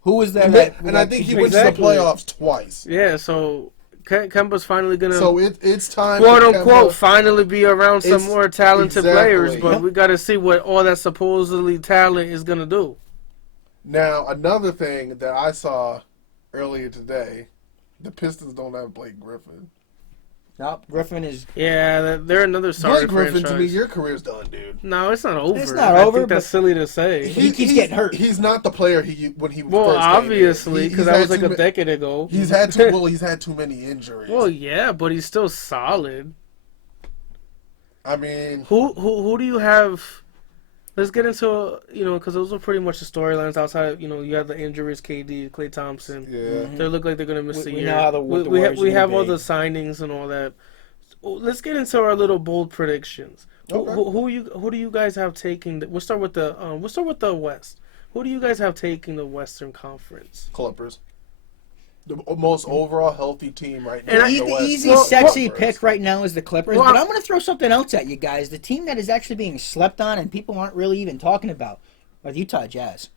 Who was there? And I think he went Exactly. to the playoffs twice. them. Yeah, so Kemba's finally gonna So it's time quote for unquote Kemba. finally be around some It's- more talented exactly. players, but Yep. we got to see what all that supposedly talent is gonna do. Now, another thing that I saw earlier today, the Pistons don't have Blake Griffin. Nope, Griffin is. Yeah, they're another sorry Blake Griffin, franchise. to me, your career's done, dude. No, it's not over. It's not I over, think that's but- silly to say. He keeps getting hurt. He's not the player when he Well, first came in. obviously, because that was had like too a decade ago. He's had too many injuries. Well, yeah, but he's still solid. I mean, Who do you have? Let's get into because those are pretty much the storylines outside. You have the injuries, KD, Klay Thompson. yeah. They look like they're gonna miss a We year. know how what the Warriors we are gonna have all be. the signings and all that. Let's get into our little bold predictions. Okay. Who do you guys have taking? We'll start with the West. Who do you guys have taking the Western Conference? Clippers. The most overall healthy team right now. And in The the West. easy, Well, sexy Clippers. pick right now is the Clippers. Well, but I'm going to throw something else at you guys. The team that is actually being slept on and people aren't really even talking about are the Utah Jazz.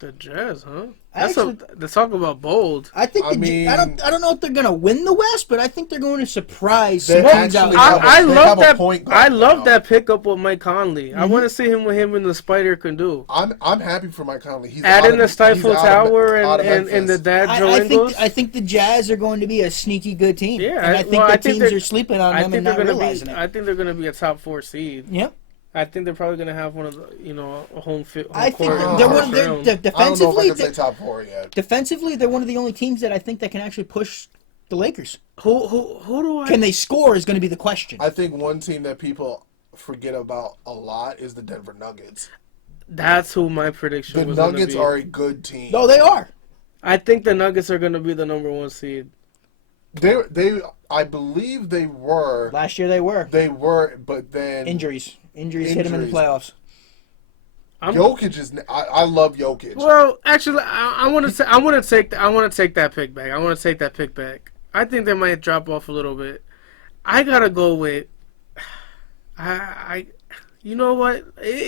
The Jazz, huh? Actually- Let's talk about bold. I think I mean- I don't know if they're going to win the West, but I think they're going to surprise They some teams out actually there. have a- I they love have a that. point guard I love now. that pickup with Mike Conley. I want to see him in the Spider Canoe. I'm happy for Mike Conley. He's Add out in the of- Stifle he's out of- Tower out of and the Memphis. dad I Joe think the Jazz are going to be a sneaky good team. Yeah, and I think well, the I think teams they're- are sleeping on I them think and they're not gonna realizing be. it. I think they're gonna be a top 4 seed. Yep. I think they're probably gonna have one of the a home field. I think court they're in the one. first They're, round. they're I don't know defensively. if I can say top 4 yet. Defensively, they're one of the only teams that I think that can actually push the Lakers. Who do I? Can they score is going to be the question. I think one team that people forget about a lot is the Denver Nuggets. That's who my prediction The was. Nuggets gonna be. are a good team. No, they are. I think the Nuggets are gonna be the number 1 seed. I believe they were. Last year they were. But then Injuries hit them in the Injuries. playoffs. Jokic is. I love Jokic. Well, actually, I want to take that pick back. I think they might drop off a little bit. I gotta go with. You know what?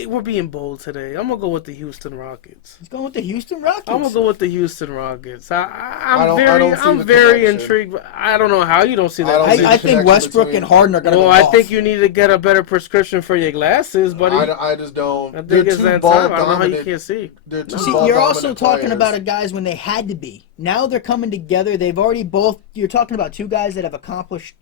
We're being bold today. I'm gonna go with the Houston Rockets. He's going with the Houston Rockets. I'm gonna go with the Houston Rockets. I I'm don't see the very connection. intrigued. But I don't know how you don't see that. I don't see the I think connection Westbrook between- and Harden are going to Well, go I off. think you need to get a better prescription for your glasses, buddy. I just don't. I They're think it's too that ball time. I don't know how you dominant. can't see. They're too See, ball you're also dominant talking players. about guys when they had to be. Now they're coming together. They've already both. You're talking about two guys that have accomplished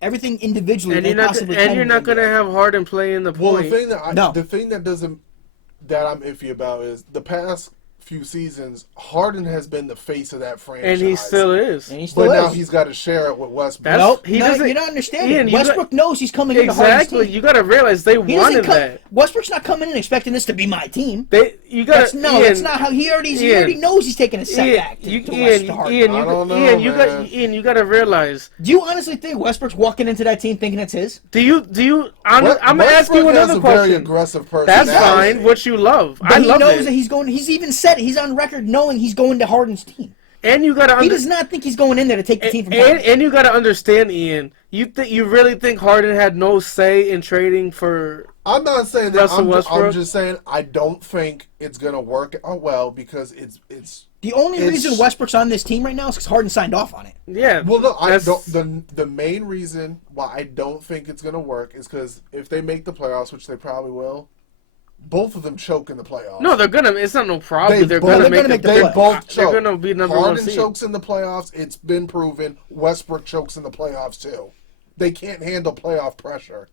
everything individually. And they you're not possibly and can you're in not the gonna NBA. have Harden play in the Well, point. the thing that I'm iffy about is the past few seasons, Harden has been the face of that franchise, And he still is. And he still But is. now he's got to share it with Westbrook. That's- Nope. he No, doesn't- you're not understanding. Ian, you Westbrook knows he's coming into Harden's Exactly. team. You got to realize they He doesn't wanted come, that. Westbrook's not coming in expecting this to be my team. You got That's not how he already knows he's taking a setback to Harden. Ian, I don't know, man. you got to realize. Do you honestly think Westbrook's walking into that team thinking it's his? Do you? I'm gonna ask you Westbrook has another a very question. aggressive That's personality. fine. What you love, But I he love knows it. that he's going. He's even said it. He's on record knowing he's going to Harden's team. And you got to He does not think he's going in there to take the team from Harden. and you got to understand, Ian. You really think Harden had no say in trading for? I'm not saying that. Russell I'm Westbrook? just saying I don't think it's gonna work out well because it's. The only It's- reason Westbrook's on this team right now is because Harden signed off on it. Yeah. Well, no, I that's- don't. The main reason why I don't think it's gonna work is because if they make the playoffs, which they probably will, both of them choke in the playoffs. No, they're gonna. It's not no problem. They They're both- gonna they're make gonna make the They playoffs. both choke. They're gonna be number 1 Harden seed. chokes in the playoffs. It's been proven. Westbrook chokes in the playoffs too. They can't handle playoff pressure.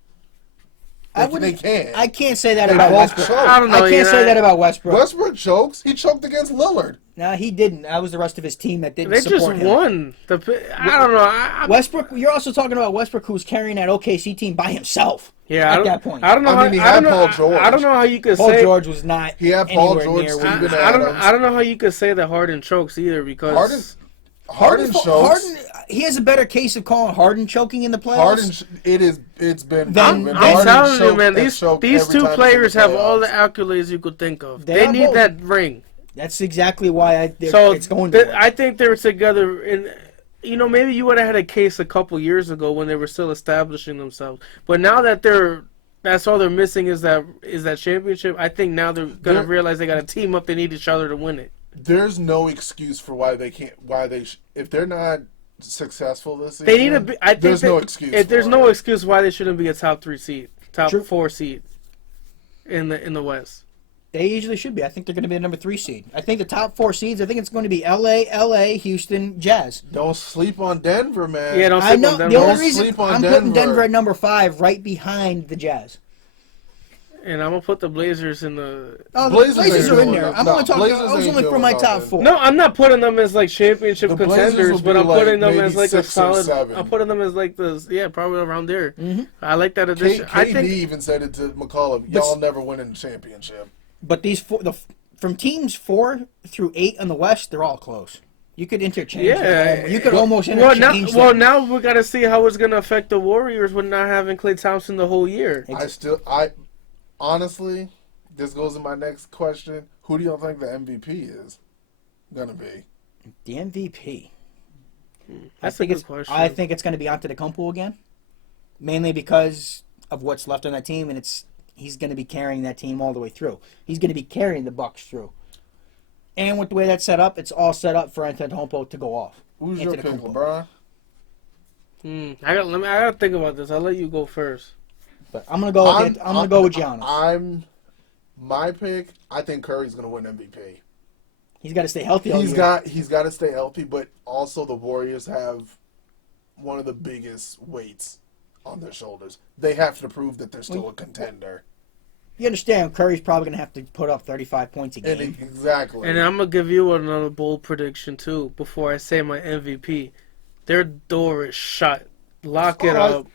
They can't. I can't say that They about both Westbrook. choke. I don't know. I can't say that about Westbrook. Westbrook chokes. He choked against Lillard. No, he didn't. That was the rest of his team that didn't They just support him. won. I don't know. Westbrook. You're also talking about Westbrook, who's carrying that OKC team by himself. Yeah, at that point. I don't know. I mean, he had Paul George. I don't know how you could Paul say George was not. He had Paul anywhere George, near Steven where he was. Adams. I don't know how you could say that Harden chokes either because Harden chokes. Harden, he has a better case of calling Harden choking in the playoffs. It's been Then- proven. I'm Harden telling you, choked man, and these choked two every time it's in players the have all the playoffs. accolades you could think of. They They are need both. that ring. That's exactly why So it's going to. I think they're together. And maybe you would have had a case a couple years ago when they were still establishing themselves. But now that that's all they're missing is that championship. I think now they're gonna realize they got to team up. They need each other to win it. There's no excuse for why they can't. If they're not successful this season, They need to be. I think there's no excuse. If there's for no it. excuse why they shouldn't be a top 3 seed, top True. 4 seed in the West. They usually should be. I think they're going to be a number 3 seed. I think the top 4 seeds. I think it's going to be LA, Houston, Jazz. Don't sleep on Denver, man. Yeah, don't I sleep know on the Denver. only Don't reason sleep on I'm putting Denver. Denver at number 5, right behind the Jazz. And I'm gonna put the Blazers in the. Oh, the Blazers Blazers ain't are in doing there. no- I'm no, only talking. Blazers I was ain't only for doing my top nothing. 4. No, I'm not putting them as like championship The Blazers contenders, will but be I'm like putting them maybe as like a 6 or solid. 7. I'm putting them as like probably around there. Mhm. I like that addition. KD I think even said it to McCollum. But- Y'all never win in the championship. But these from teams 4 through 8 in the West, they're all close. You could interchange. Yeah, them. You could well- almost well interchange. now, them. now we got to see how it's gonna affect the Warriors with not having Klay Thompson the whole year. I honestly, this goes in my next question. Who do y'all think the MVP is gonna be? The MVP. That's I think a good it's. question. I think it's going to be Antetokounmpo again, mainly because of what's left on that team, and he's going to be carrying that team all the way through. He's going to be carrying the Bucks through, and with the way that's set up, it's all set up for Antetokounmpo to go off. Who's your pick, Antetokounmpo. LeBron? I gotta think about this. I'll let you go first. But I'm going to go. I'm going to go with Giannis. My pick. I think Curry's gonna win MVP. He's got to stay healthy. All He's year. got to stay healthy, but also the Warriors have one of the biggest weights on their shoulders. They have to prove that they're still a contender. You understand? Curry's probably going to have to put up 35 points a game. Exactly. And I'm gonna give you another bold prediction too. Before I say my MVP, their door is shut. Lock it up.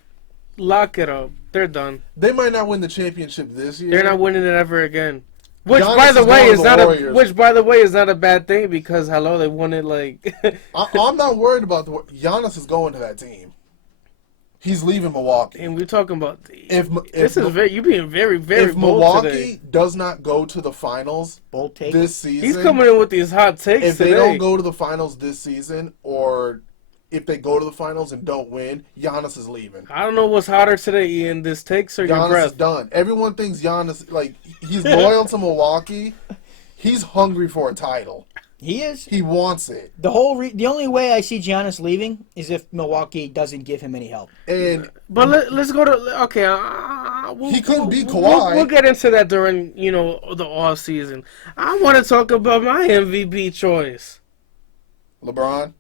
Lock it up. They're done. They might not win the championship this year. They're not winning it ever again. Which, Giannis by the is way, going is to the not Warriors. which, by the way, is not a bad thing because hello, they won it like. I'm not worried about Giannis is going to that team. He's leaving Milwaukee. And we're talking about If you being very, very if bold Milwaukee today. does not go to the finals Bold take. this season, He's coming in with these hot takes if today. they don't go to the finals this season, or if they go to the finals and don't win, Giannis is leaving. I don't know what's hotter today, Ian. This takes or your Giannis is breath. done. Everyone thinks Giannis, like, he's loyal to Milwaukee. He's hungry for a title. He is. He wants it. The only way I see Giannis leaving is if Milwaukee doesn't give him any help. And But let's go to okay. He couldn't beat Kawhi. We'll get into that during the off season. I want to talk about my MVP choice. LeBron,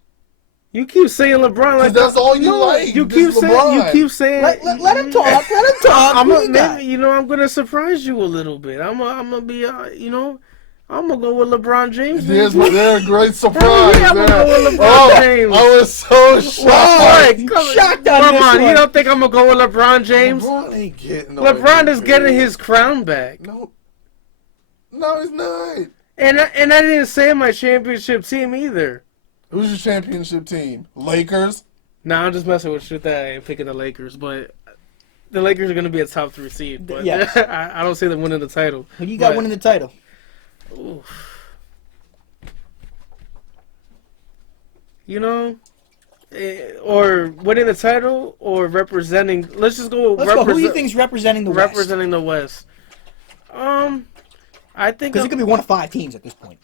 You keep saying LeBron like that's all you no, like, You just keep saying. LeBron. You keep saying. Let him talk. Let him talk. I'm Who you got? maybe I'm gonna surprise you a little bit. I'm gonna be I'm gonna go with LeBron James. they're a great surprise. Yeah, I'm gonna go with LeBron James. I was so shocked. Alright, shocked on come this on. one. You don't think I'm gonna go with LeBron James? LeBron ain't getting LeBron is MVP. getting his crown back. No, he's not. And I didn't say my championship team either. Who's your championship team? Lakers? Nah, I'm just messing with shit that I ain't picking the Lakers, but the Lakers are gonna be a top 3 seed. But Yes. I don't see them winning the title. Who you got But- winning the title? Oof. Or winning the title, or representing. Let's just go. Let's go. Who do you think's representing the West? representing the West? I think Because it could be one of 5 teams at this point.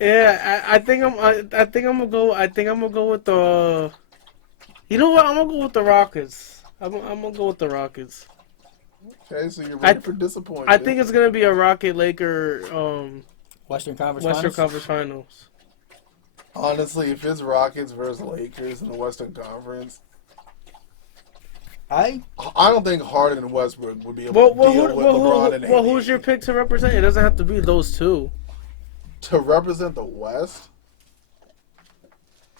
yeah, I think I'm gonna go. I think I'm gonna go with the. You know what? I'm gonna go with the Rockets. I'm gonna go with the Rockets. Okay, so you're ready for disappointment. I think it's gonna be a Rocket Laker Western Conference Western Finals? Conference Finals. Honestly, if it's Rockets versus Lakers in the Western Conference, I don't think Harden and Westbrook would be able to deal with LeBron and AD. who's your pick to represent? It doesn't have to be those two. To represent the West,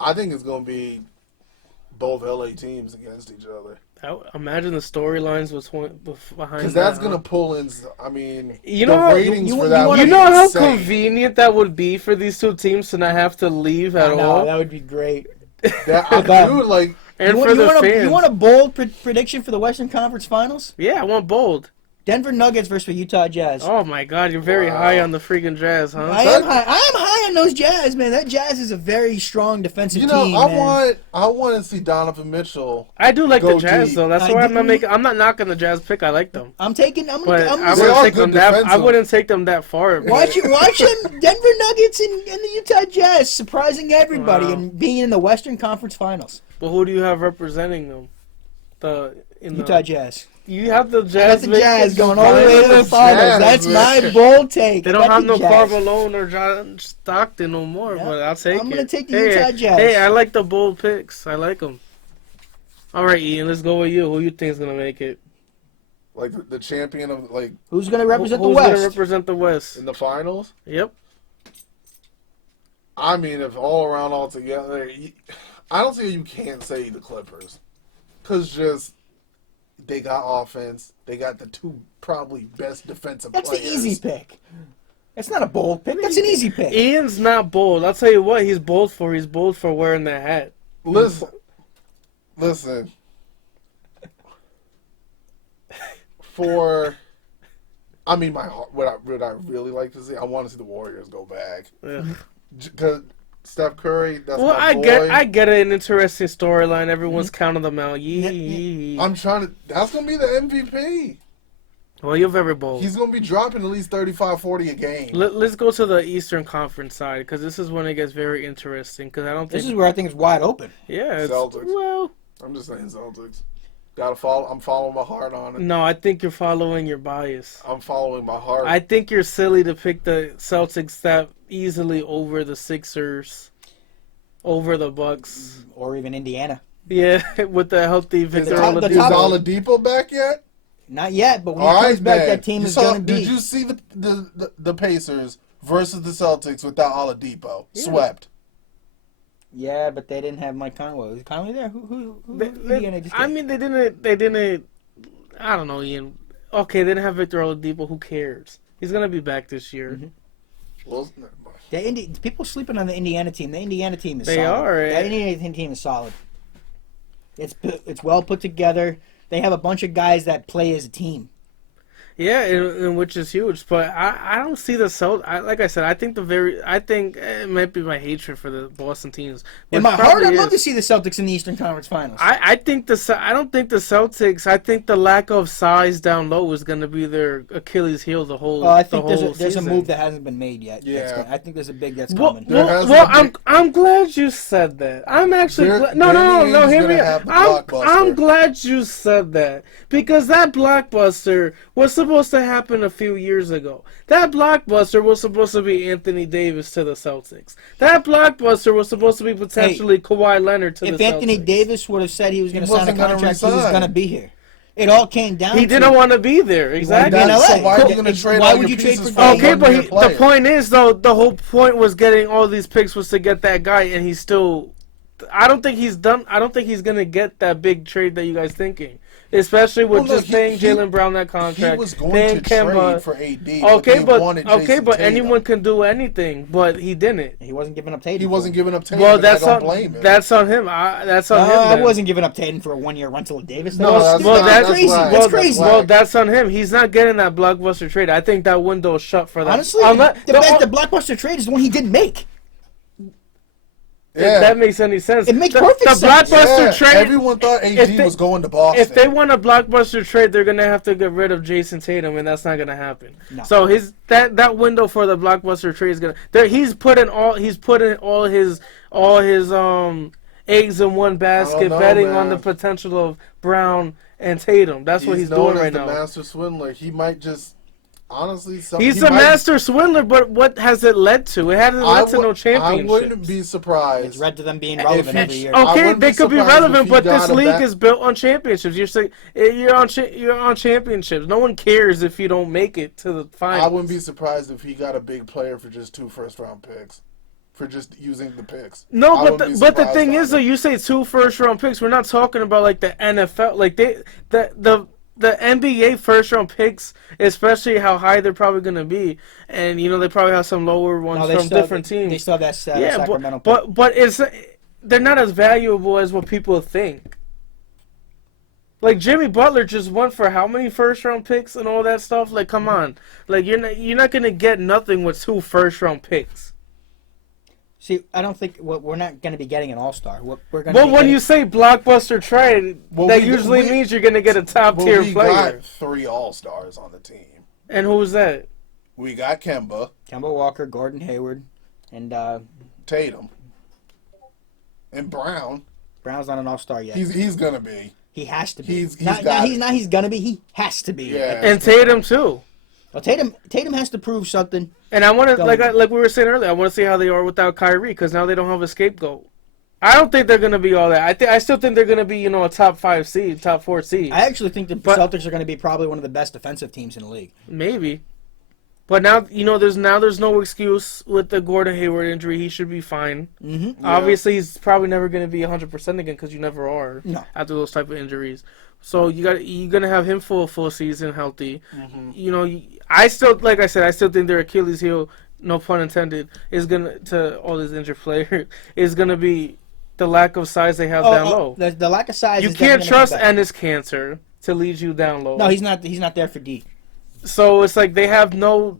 I think it's going to be both LA teams against each other. Imagine the storylines behind Because that's that, going to huh? pull in. I mean, You the know how- ratings you- for you that. wanna- You would know be how insane. convenient that would be for these two teams to not have to leave at I know, all, that would be great. Dude, like, and you, for you the want a, fans. you want a bold prediction for the Western Conference Finals? Yeah, I want bold. Denver Nuggets versus Utah Jazz. Oh my God, you're very Wow. high on the freaking Jazz, huh? I am high on those Jazz, man. That Jazz is a very strong defensive you know, team, I man. want to see Donovan Mitchell. I do like the Go Jazz deep. though. That's I why do. I'm not knocking the Jazz pick. I like them, I'm taking. but I'm I They wouldn't are take them good that. I defensive. wouldn't take them that far. watch them Denver Nuggets and the Utah Jazz surprising everybody Wow. and being in the Western Conference Finals. But who do you have representing them? Utah Jazz. You have the I got Jazz. the making Jazz the going all the way to the finals. finals. Jazz, That's man. my bold take. They I don't got have the no Jazz. Carvalho or John Stockton no more, Yeah. but I'll take it. I'm gonna take the hey, Utah Jazz. Hey, I like the bold picks. I like them. All right, Ian, let's go with you. Who you think is gonna make it? Like the champion of like Who's going to represent the Who's West? gonna represent the West? in the finals. Yep. I mean, if all around all together, I don't see how you can't say the Clippers, because just they got offense. They got the two probably best defensive That's players. the easy pick. That's not a bold pick. That's an easy pick. Ian's not bold. I'll tell you what, he's bold for. He's bold for wearing that hat. Listen. For, I mean, my heart. What I really like to see, I want to see the Warriors go back. Yeah. Because Steph Curry, that's Well, my boy. I get it. An interesting storyline. Everyone's counting them out. Yee. I'm trying to. That's gonna be the MVP. Well, you're very bold. He's gonna be dropping at least 35, 40 a game. Let's go to the Eastern Conference side because this is when it gets very interesting. Because I don't think This is where I think it's wide open. Celtics. Well, I'm just saying Celtics. Gotta follow. I'm following my heart on it. no, I think you're following your bias. I'm following my heart. I think you're silly to pick the Celtics that easily over the Sixers, over the Bucks. Or even Indiana. Yeah, with the healthy is Victor top- the is top- Oladipo. Oladipo back yet? Not yet, but when All he right, comes back, man. that team You is saw- going to be. Did you see the Pacers versus the Celtics without Oladipo? Yeah. Swept. Yeah, but they didn't have Mike Conley. Was Conley there? Who Indiana just I get? mean, they didn't. I don't know, Ian. Okay, they didn't have Victor Oladipo. Who cares? He's gonna be back this year. Mhm. Well, People sleeping on the Indiana team. The Indiana team is They solid. are, That Indiana team is solid. It's well put together. They have a bunch of guys that play as a team. Yeah, and which is huge. But I don't see the Celtics. Like I said, I think it might be my hatred for the Boston teams. In which my heart, probably I'd love is. to see the Celtics in the Eastern Conference Finals. I don't think the Celtics. I think the lack of size down low is going to be their Achilles heel the whole. I think the there's whole a season. move that hasn't been made yet. Yeah. I think there's a big that's Well, coming. There well, has well to be- I'm glad you said that. I'm actually There- no. Danny Ainge's Hear me gonna out. have the I'm blockbuster. glad you said that because that blockbuster was supposed to happen a few years ago. That blockbuster was supposed to be Anthony Davis to the Celtics. That blockbuster was supposed to be potentially Kawhi Leonard to the Celtics. If Anthony Davis would have said he was going to sign a wasn't gonna contract, he was resign. going to be here. It all came down He to didn't want to be there. Exactly. be in LA. So why are you Cool. going to trade Why all would your you trade pieces for for a Okay, but one-year the player? point is, though, the whole point was getting all these picks was to get that guy, and he's still. I don't think he's done. I don't think he's gonna get that big trade that you guys thinking, especially with Well, look, just paying he- Jalen Brown that contract. He was going paying to trade Kemba. for AD. Okay, they but wanted Jason Tatum. anyone can do anything, but he didn't. He wasn't giving up Tatum. He wasn't giving up Tatum. Well, and I that's don't on blame him. that's on him. That's on him. I then. wasn't giving up Tatum for a 1-year rental of Davis. No, Well, that's well, not- that's crazy. whack. That's well, crazy. Well, that's on him. He's not getting that blockbuster trade. I think that window is shut for that. Honestly, Unless- the blockbuster trade is the one he didn't make. if Yeah. that makes any sense. It makes the, perfect the sense. blockbuster Yeah, trade. everyone thought if AD they- was going to Boston. If they want a blockbuster trade, they're gonna have to get rid of Jason Tatum, and that's not gonna happen. No. So that window for the blockbuster trade is gonna. He's putting all his eggs in one basket, know, betting man. on the potential of Brown and Tatum. That's what he's known doing as right the now. master swindler. He might just honestly. He's a master swindler, but what has it led to? It hasn't led to no I championships. wouldn't be surprised. It's led to them being relevant every year. I Okay, wouldn't they be could be surprised if relevant, he but this got a league back- is built on championships. You're on championships. No one cares if you don't make it to the I finals. wouldn't be surprised if he got a big player for just 2 first-round picks for just using the picks. No, I but wouldn't be but the surprised thing is, though, either. you say 2 first-round picks. We're not talking about like the NFL, like the NBA first-round picks, especially how high they're probably going to be, and they probably have some lower ones they from still, different teams. They still have that Yeah, Sacramento pick. but they're not as valuable as what people think. Like Jimmy Butler just went for how many first-round picks and all that stuff? Like, come on, like you're not going to get nothing with 2 first-round picks. See, I don't think we're not going to be getting an all-star. We're going. Well, when you say blockbuster trade, that usually means you're going to get a top-tier we player. got 3 All-Stars on the team. And who was that? We got Kemba, Walker, Gordon Hayward, and Tatum, and Brown. Brown's not an all-star yet. He's gonna be. He has to be. He's gonna be. He has to be. Yeah. And Tatum too. Well, Tatum has to prove something. And I want to, Don't. like we were saying earlier, I want to see how they are without Kyrie because now they don't have a scapegoat. I don't think they're going to be all that. I still think they're going to be, a top 5 seed, top 4 seed. I actually think the Celtics are going to be probably one of the best defensive teams in the league. Maybe. But now, there's no excuse with the Gordon Hayward injury. He should be fine. Mm-hmm. Yeah. Obviously, he's probably never going to be 100% again because you never are after those type of injuries. So you're going to have him for a full season healthy. Mm-hmm. I still, like I said, I still think their Achilles heel, no pun intended, is going to all these injured players, is going to be the lack of size they have down low. The lack of size. You is can't definitely trust gonna come back. Ennis Cancer to lead you down low. No, he's not. He's not there for D. So it's like they have no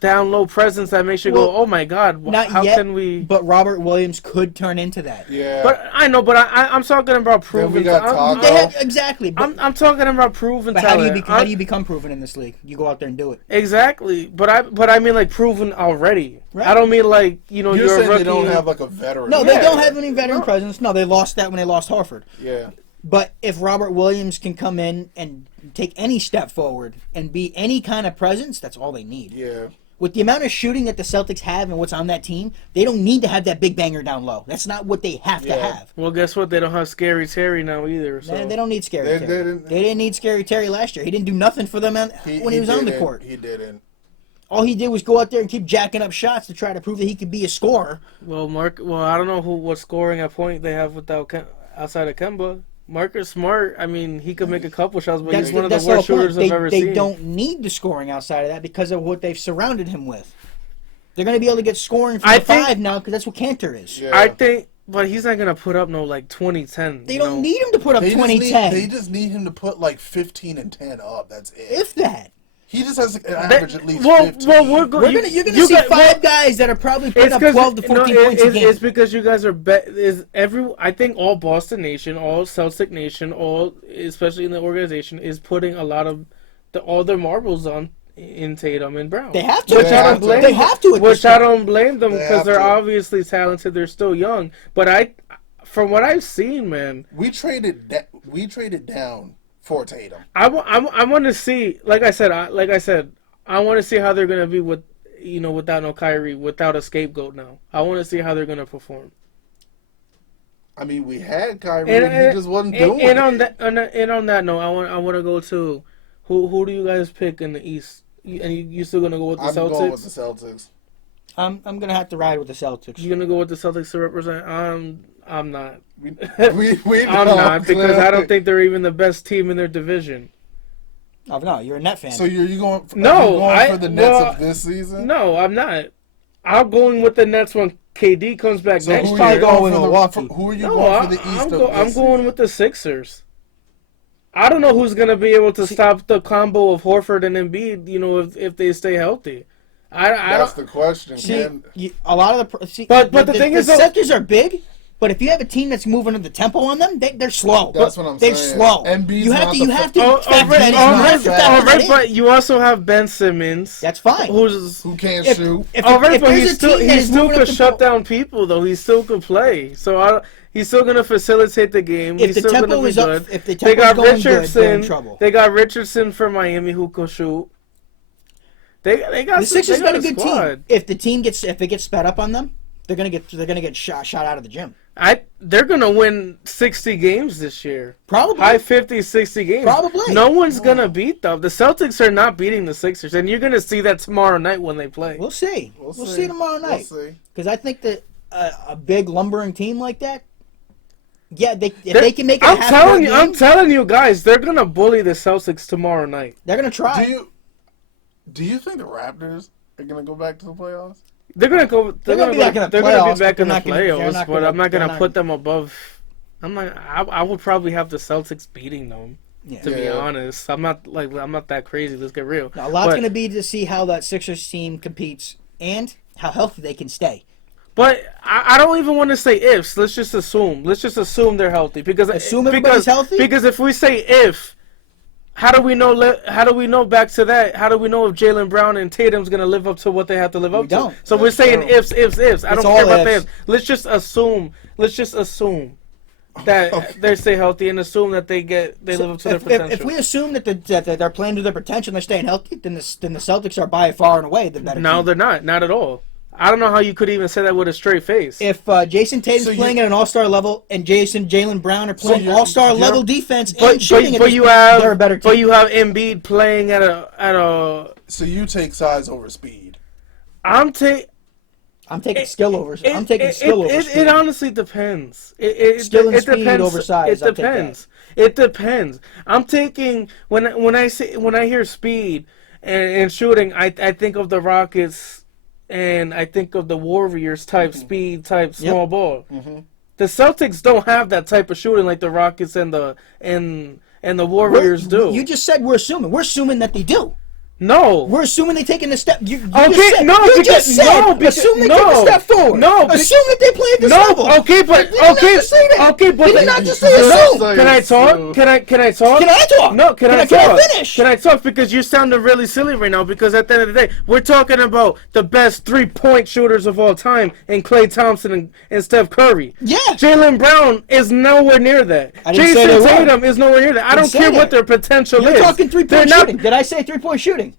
down low presence that makes you go, oh my God, Not how yet, can we? But Robert Williams could turn into that. Yeah. But I know, but I'm talking about proven. we got Taco. Exactly. But, I'm talking about proven but how talent. do you become proven in this league? You go out there and do it. Exactly, but I mean like proven already. Right. I don't mean like You're you're saying a rookie. they don't have like a veteran. No, they Yeah. don't have any veteran presence. No, they lost that when they lost Horford. Yeah. But if Robert Williams can come in and take any step forward and be any kind of presence, that's all they need. Yeah. With the amount of shooting that the Celtics have and what's on that team, they don't need to have that big banger down low. That's not what they have to Yeah. have. Well, guess what? They don't have Scary Terry now either. So They don't need Scary They Terry. didn't- They didn't need Scary Terry last year. He didn't do nothing for them when he was on the court. He didn't. All he did was go out there and keep jacking up shots to try to prove that he could be a scorer. Well, I don't know what scoring at point they have outside of Kemba. Marcus Smart, I mean, he could make a couple shots, but he's one of the That's the worst whole point. shooters I've ever They seen. don't need the scoring outside of that because of what they've surrounded him with. They're going to be able to get scoring from I the think- 5 now because that's what Cantor is. Yeah. I think, but he's not gonna put up no like 20-10. They don't need him to put up They 20-10. They just need him to put like 15 and 10 up. That's it. If that. He just has to average at least well, 15. well, You're going to see 5 guys that are probably putting up 12 to 14 points a game. It's because you guys are I think all Boston Nation, all Celtic Nation, all especially in the organization is putting a lot of all their marbles on in Tatum and Brown. They have to. Which They I have don't to. blame. They have to at Which this I point. don't blame them They because have they're to. obviously talented. They're still young, but from what I've seen, man, We traded down for Tatum. I want to see. Like I said, I want to see how they're gonna be with without no Kyrie, without a scapegoat. Now I want to see how they're gonna perform. I mean, we had Kyrie, and he just wasn't doing and it. on that note, I want to go to who do you guys pick in the East? And you still gonna go with the I'm Celtics? going with the Celtics. I'm going to have to ride with the Celtics. You gonna go with the Celtics to represent? I'm not. We I'm not because I don't think they're even the best team in their division. Oh, no, you're a Net fan. So you're going? No, are you going for the Nets of this season? No, I'm not. I'm going with the Nets when KD comes back So next who year. are you going with for Milwaukee. who are you No, going for the East? I'm going with the Sixers. I don't know who's gonna be able to stop the combo of Horford and Embiid. If they stay healthy, I That's don't. the question. See, man. a lot of the But the thing is, the though- Celtics are big, but if you have a team that's moving at the tempo on them, they're slow. That's what I'm They're saying. slow. Embiid's You have not to. the You fa- have to. Oh, factor that in. You Alright, have to factor that in. but you also have Ben Simmons. That's fine. Who Can't If- shoot? If, all right, if but there's he a still team that he is still moving could up shut tempo, down people though. He still could play. So he's still gonna facilitate the game. If He's the still tempo gonna be is up, good. if the They tempo got is going good, they're Richardson. in trouble. They got Richardson from Miami who could shoot. They got The Sixers they got a a good squad. team. If it gets sped up on them, they're gonna get shot out of the gym. They're gonna win 60 games this year. Probably. High 50s, 60 games. Probably. No one's gonna beat them. The Celtics are not beating the Sixers, and you're gonna see that tomorrow night when they play. We'll see. We'll see tomorrow night. We'll see. Because I think that a big lumbering team like that, yeah, if they can make it happen. I'm telling you guys, they're gonna bully the Celtics tomorrow night. They're gonna try. Do you think the Raptors are gonna go back to the playoffs? They're gonna go. They're gonna be back in the playoffs, but I'm not gonna put them above. I would probably have the Celtics beating them. Yeah. To be honest, I'm not that crazy. Let's get real. Now, a lot's going to be to see how that Sixers team competes and how healthy they can stay. But I don't even want to say ifs. Let's just assume. Let's just assume they're healthy because everybody's healthy. Because if we say if, how do we know? How do we know back to that? How do we know if Jaylen Brown and Tatum's going to live up to what they have to live up to? So we're saying ifs. I don't care about the ifs. Let's just assume that they stay healthy and assume that they live up to their potential. If we assume that they're playing to their potential and they're staying healthy, then the Celtics are by far and away the better team. No, they're not. Not at all. I don't know how you could even say that with a straight face. If Jason Tatum's playing at an all-star level and Jaylen Brown are playing all-star level defense and shooting, they're a better team. But you have Embiid playing at a. So you take size over speed. I'm taking skill over. I'm taking skill over speed. It honestly depends. Skill and speed over size. It depends. It depends. I'm taking when I hear speed and shooting, I think of the Rockets. And I think of the Warriors type speed, type small ball. Mm-hmm. The Celtics don't have that type of shooting like the Rockets and the Warriors do. You just said we're assuming. We're assuming that they do. No. We're assuming they taking a step. You assume they take a step forward. No. Assume that they play at this level. Okay, but You did not just say assume. Can I talk? Can I talk? Can I talk? No, can I talk? Can I finish? Can I talk? Because you're sounding really silly right now. Because at the end of the day, we're talking about the best 3-point shooters of all time in Klay Thompson and Steph Curry. Yeah. Jaylen Brown is nowhere near that. Jason Tatum is nowhere near that. I don't care what their potential is. You're talking 3-point shooting. Did I say 3-point shooting?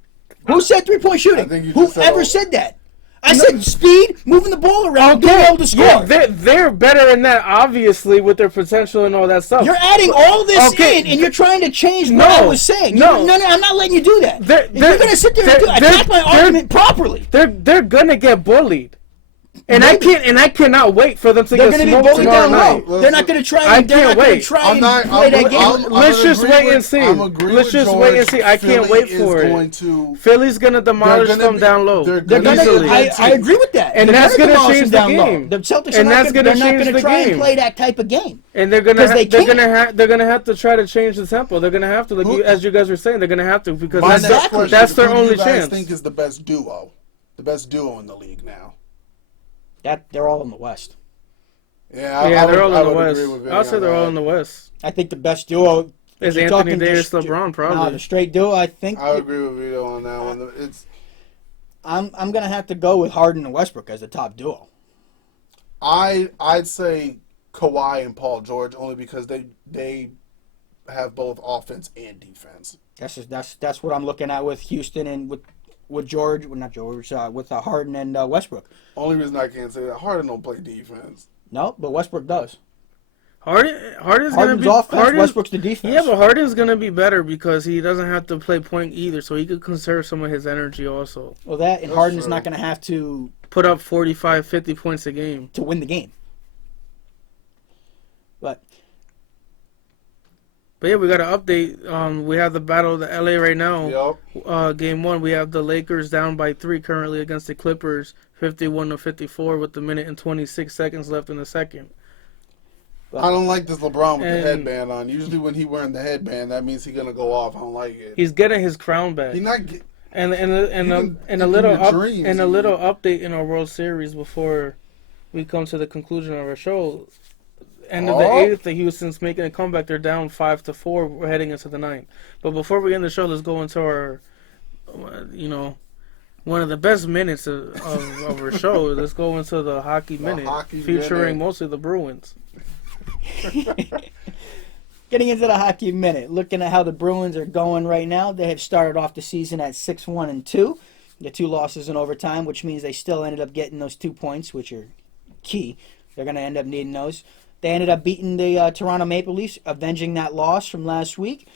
Who said 3-point shooting? Whoever said that? I said speed, moving the ball around, being able to score. Yeah, they're better in that, obviously, with their potential and all that stuff. You're adding all this in, and you're trying to change what I was saying. No, I'm not letting you do that. You're going to sit there and attack my argument properly. They're going to get bullied. And I cannot wait for them to get smoked tomorrow night. They're not going to try and play that game. Let's just wait and see. Let's just wait and see. I can't wait for it. Philly's going to demolish them down low. I agree with that. And that's going to change the game. The Celtics are not going to try and play that type of game. And they're going to have to try to change the tempo. They're going to have to, as you guys were saying, they're going to have to because that's their only chance. Who do you guys think is the best duo? The best duo in the league now? They're all in the West. Yeah, they're all in the West. I'll say they're all in the West. I think the best duo is Anthony Davis, LeBron, probably. The straight duo, I think. I would agree with Vito on that one. I'm gonna have to go with Harden and Westbrook as the top duo. I'd say Kawhi and Paul George only because they have both offense and defense. That's what I'm looking at with Houston and with George, well, not George, with Harden and Westbrook. Only reason I can't say that Harden don't play defense. No, but Westbrook does. Harden's gonna be offense. Westbrook's the defense. Yeah, but Harden's gonna be better because he doesn't have to play point either, so he could conserve some of his energy also. Well, that's Harden's not gonna have to put up 45, 50 points a game to win the game. But yeah, we got an update. We have the Battle of the LA right now. Yep. Game 1, we have the Lakers down by 3 currently against the Clippers, 51-54 with 1 minute and 26 seconds left in the second. I don't like this LeBron with the headband on. Usually when he wearing the headband, that means he's gonna go off. I don't like it. He's getting his crown back. He's not. And a little update in our World Series before we come to the conclusion of our show. End of the 8th, the Houston's making a comeback. They're down 5-4. We're heading into the 9th. But before we end the show, let's go into our, one of the best minutes of our show. Let's go into the Hockey Minute, featuring mostly the Bruins. Getting into the Hockey Minute, looking at how the Bruins are going right now. They have started off the season at 6-1-2. The 2 losses in overtime, which means they still ended up getting those 2 points, which are key They're going to end up needing those. They ended up beating the Toronto Maple Leafs, avenging that loss from last week.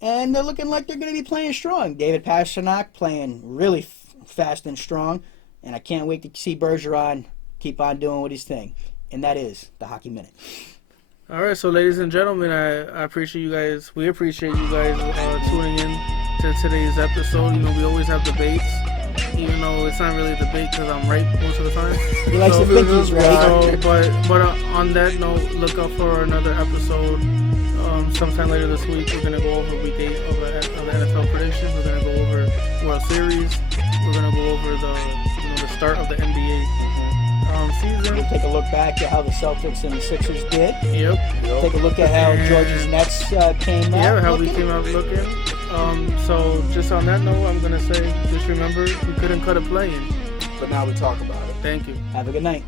And they're looking like they're going to be playing strong. David Pastrnak playing really fast and strong. And I can't wait to see Bergeron keep on doing what he's thing. And that is the Hockey Minute. All right, so ladies and gentlemen, I appreciate you guys. We appreciate you guys tuning in to today's episode. You know, we always have debates, even though it's not really a debate because I'm right most of the time. He likes to think he's right. So, but on that note, look out for another episode. Sometime later this week, we're gonna go over week 8 of the NFL predictions. We're gonna go over World Series. We're gonna go over the start of the NBA season. We'll take a look back at how the Celtics and the Sixers did. Yep. Take a look at how Georgia's Nets came out. Yeah, how looking. we came out looking. So just on that note, I'm gonna say, just remember, we couldn't cut a play in. But now we talk about it. Thank you. Have a good night.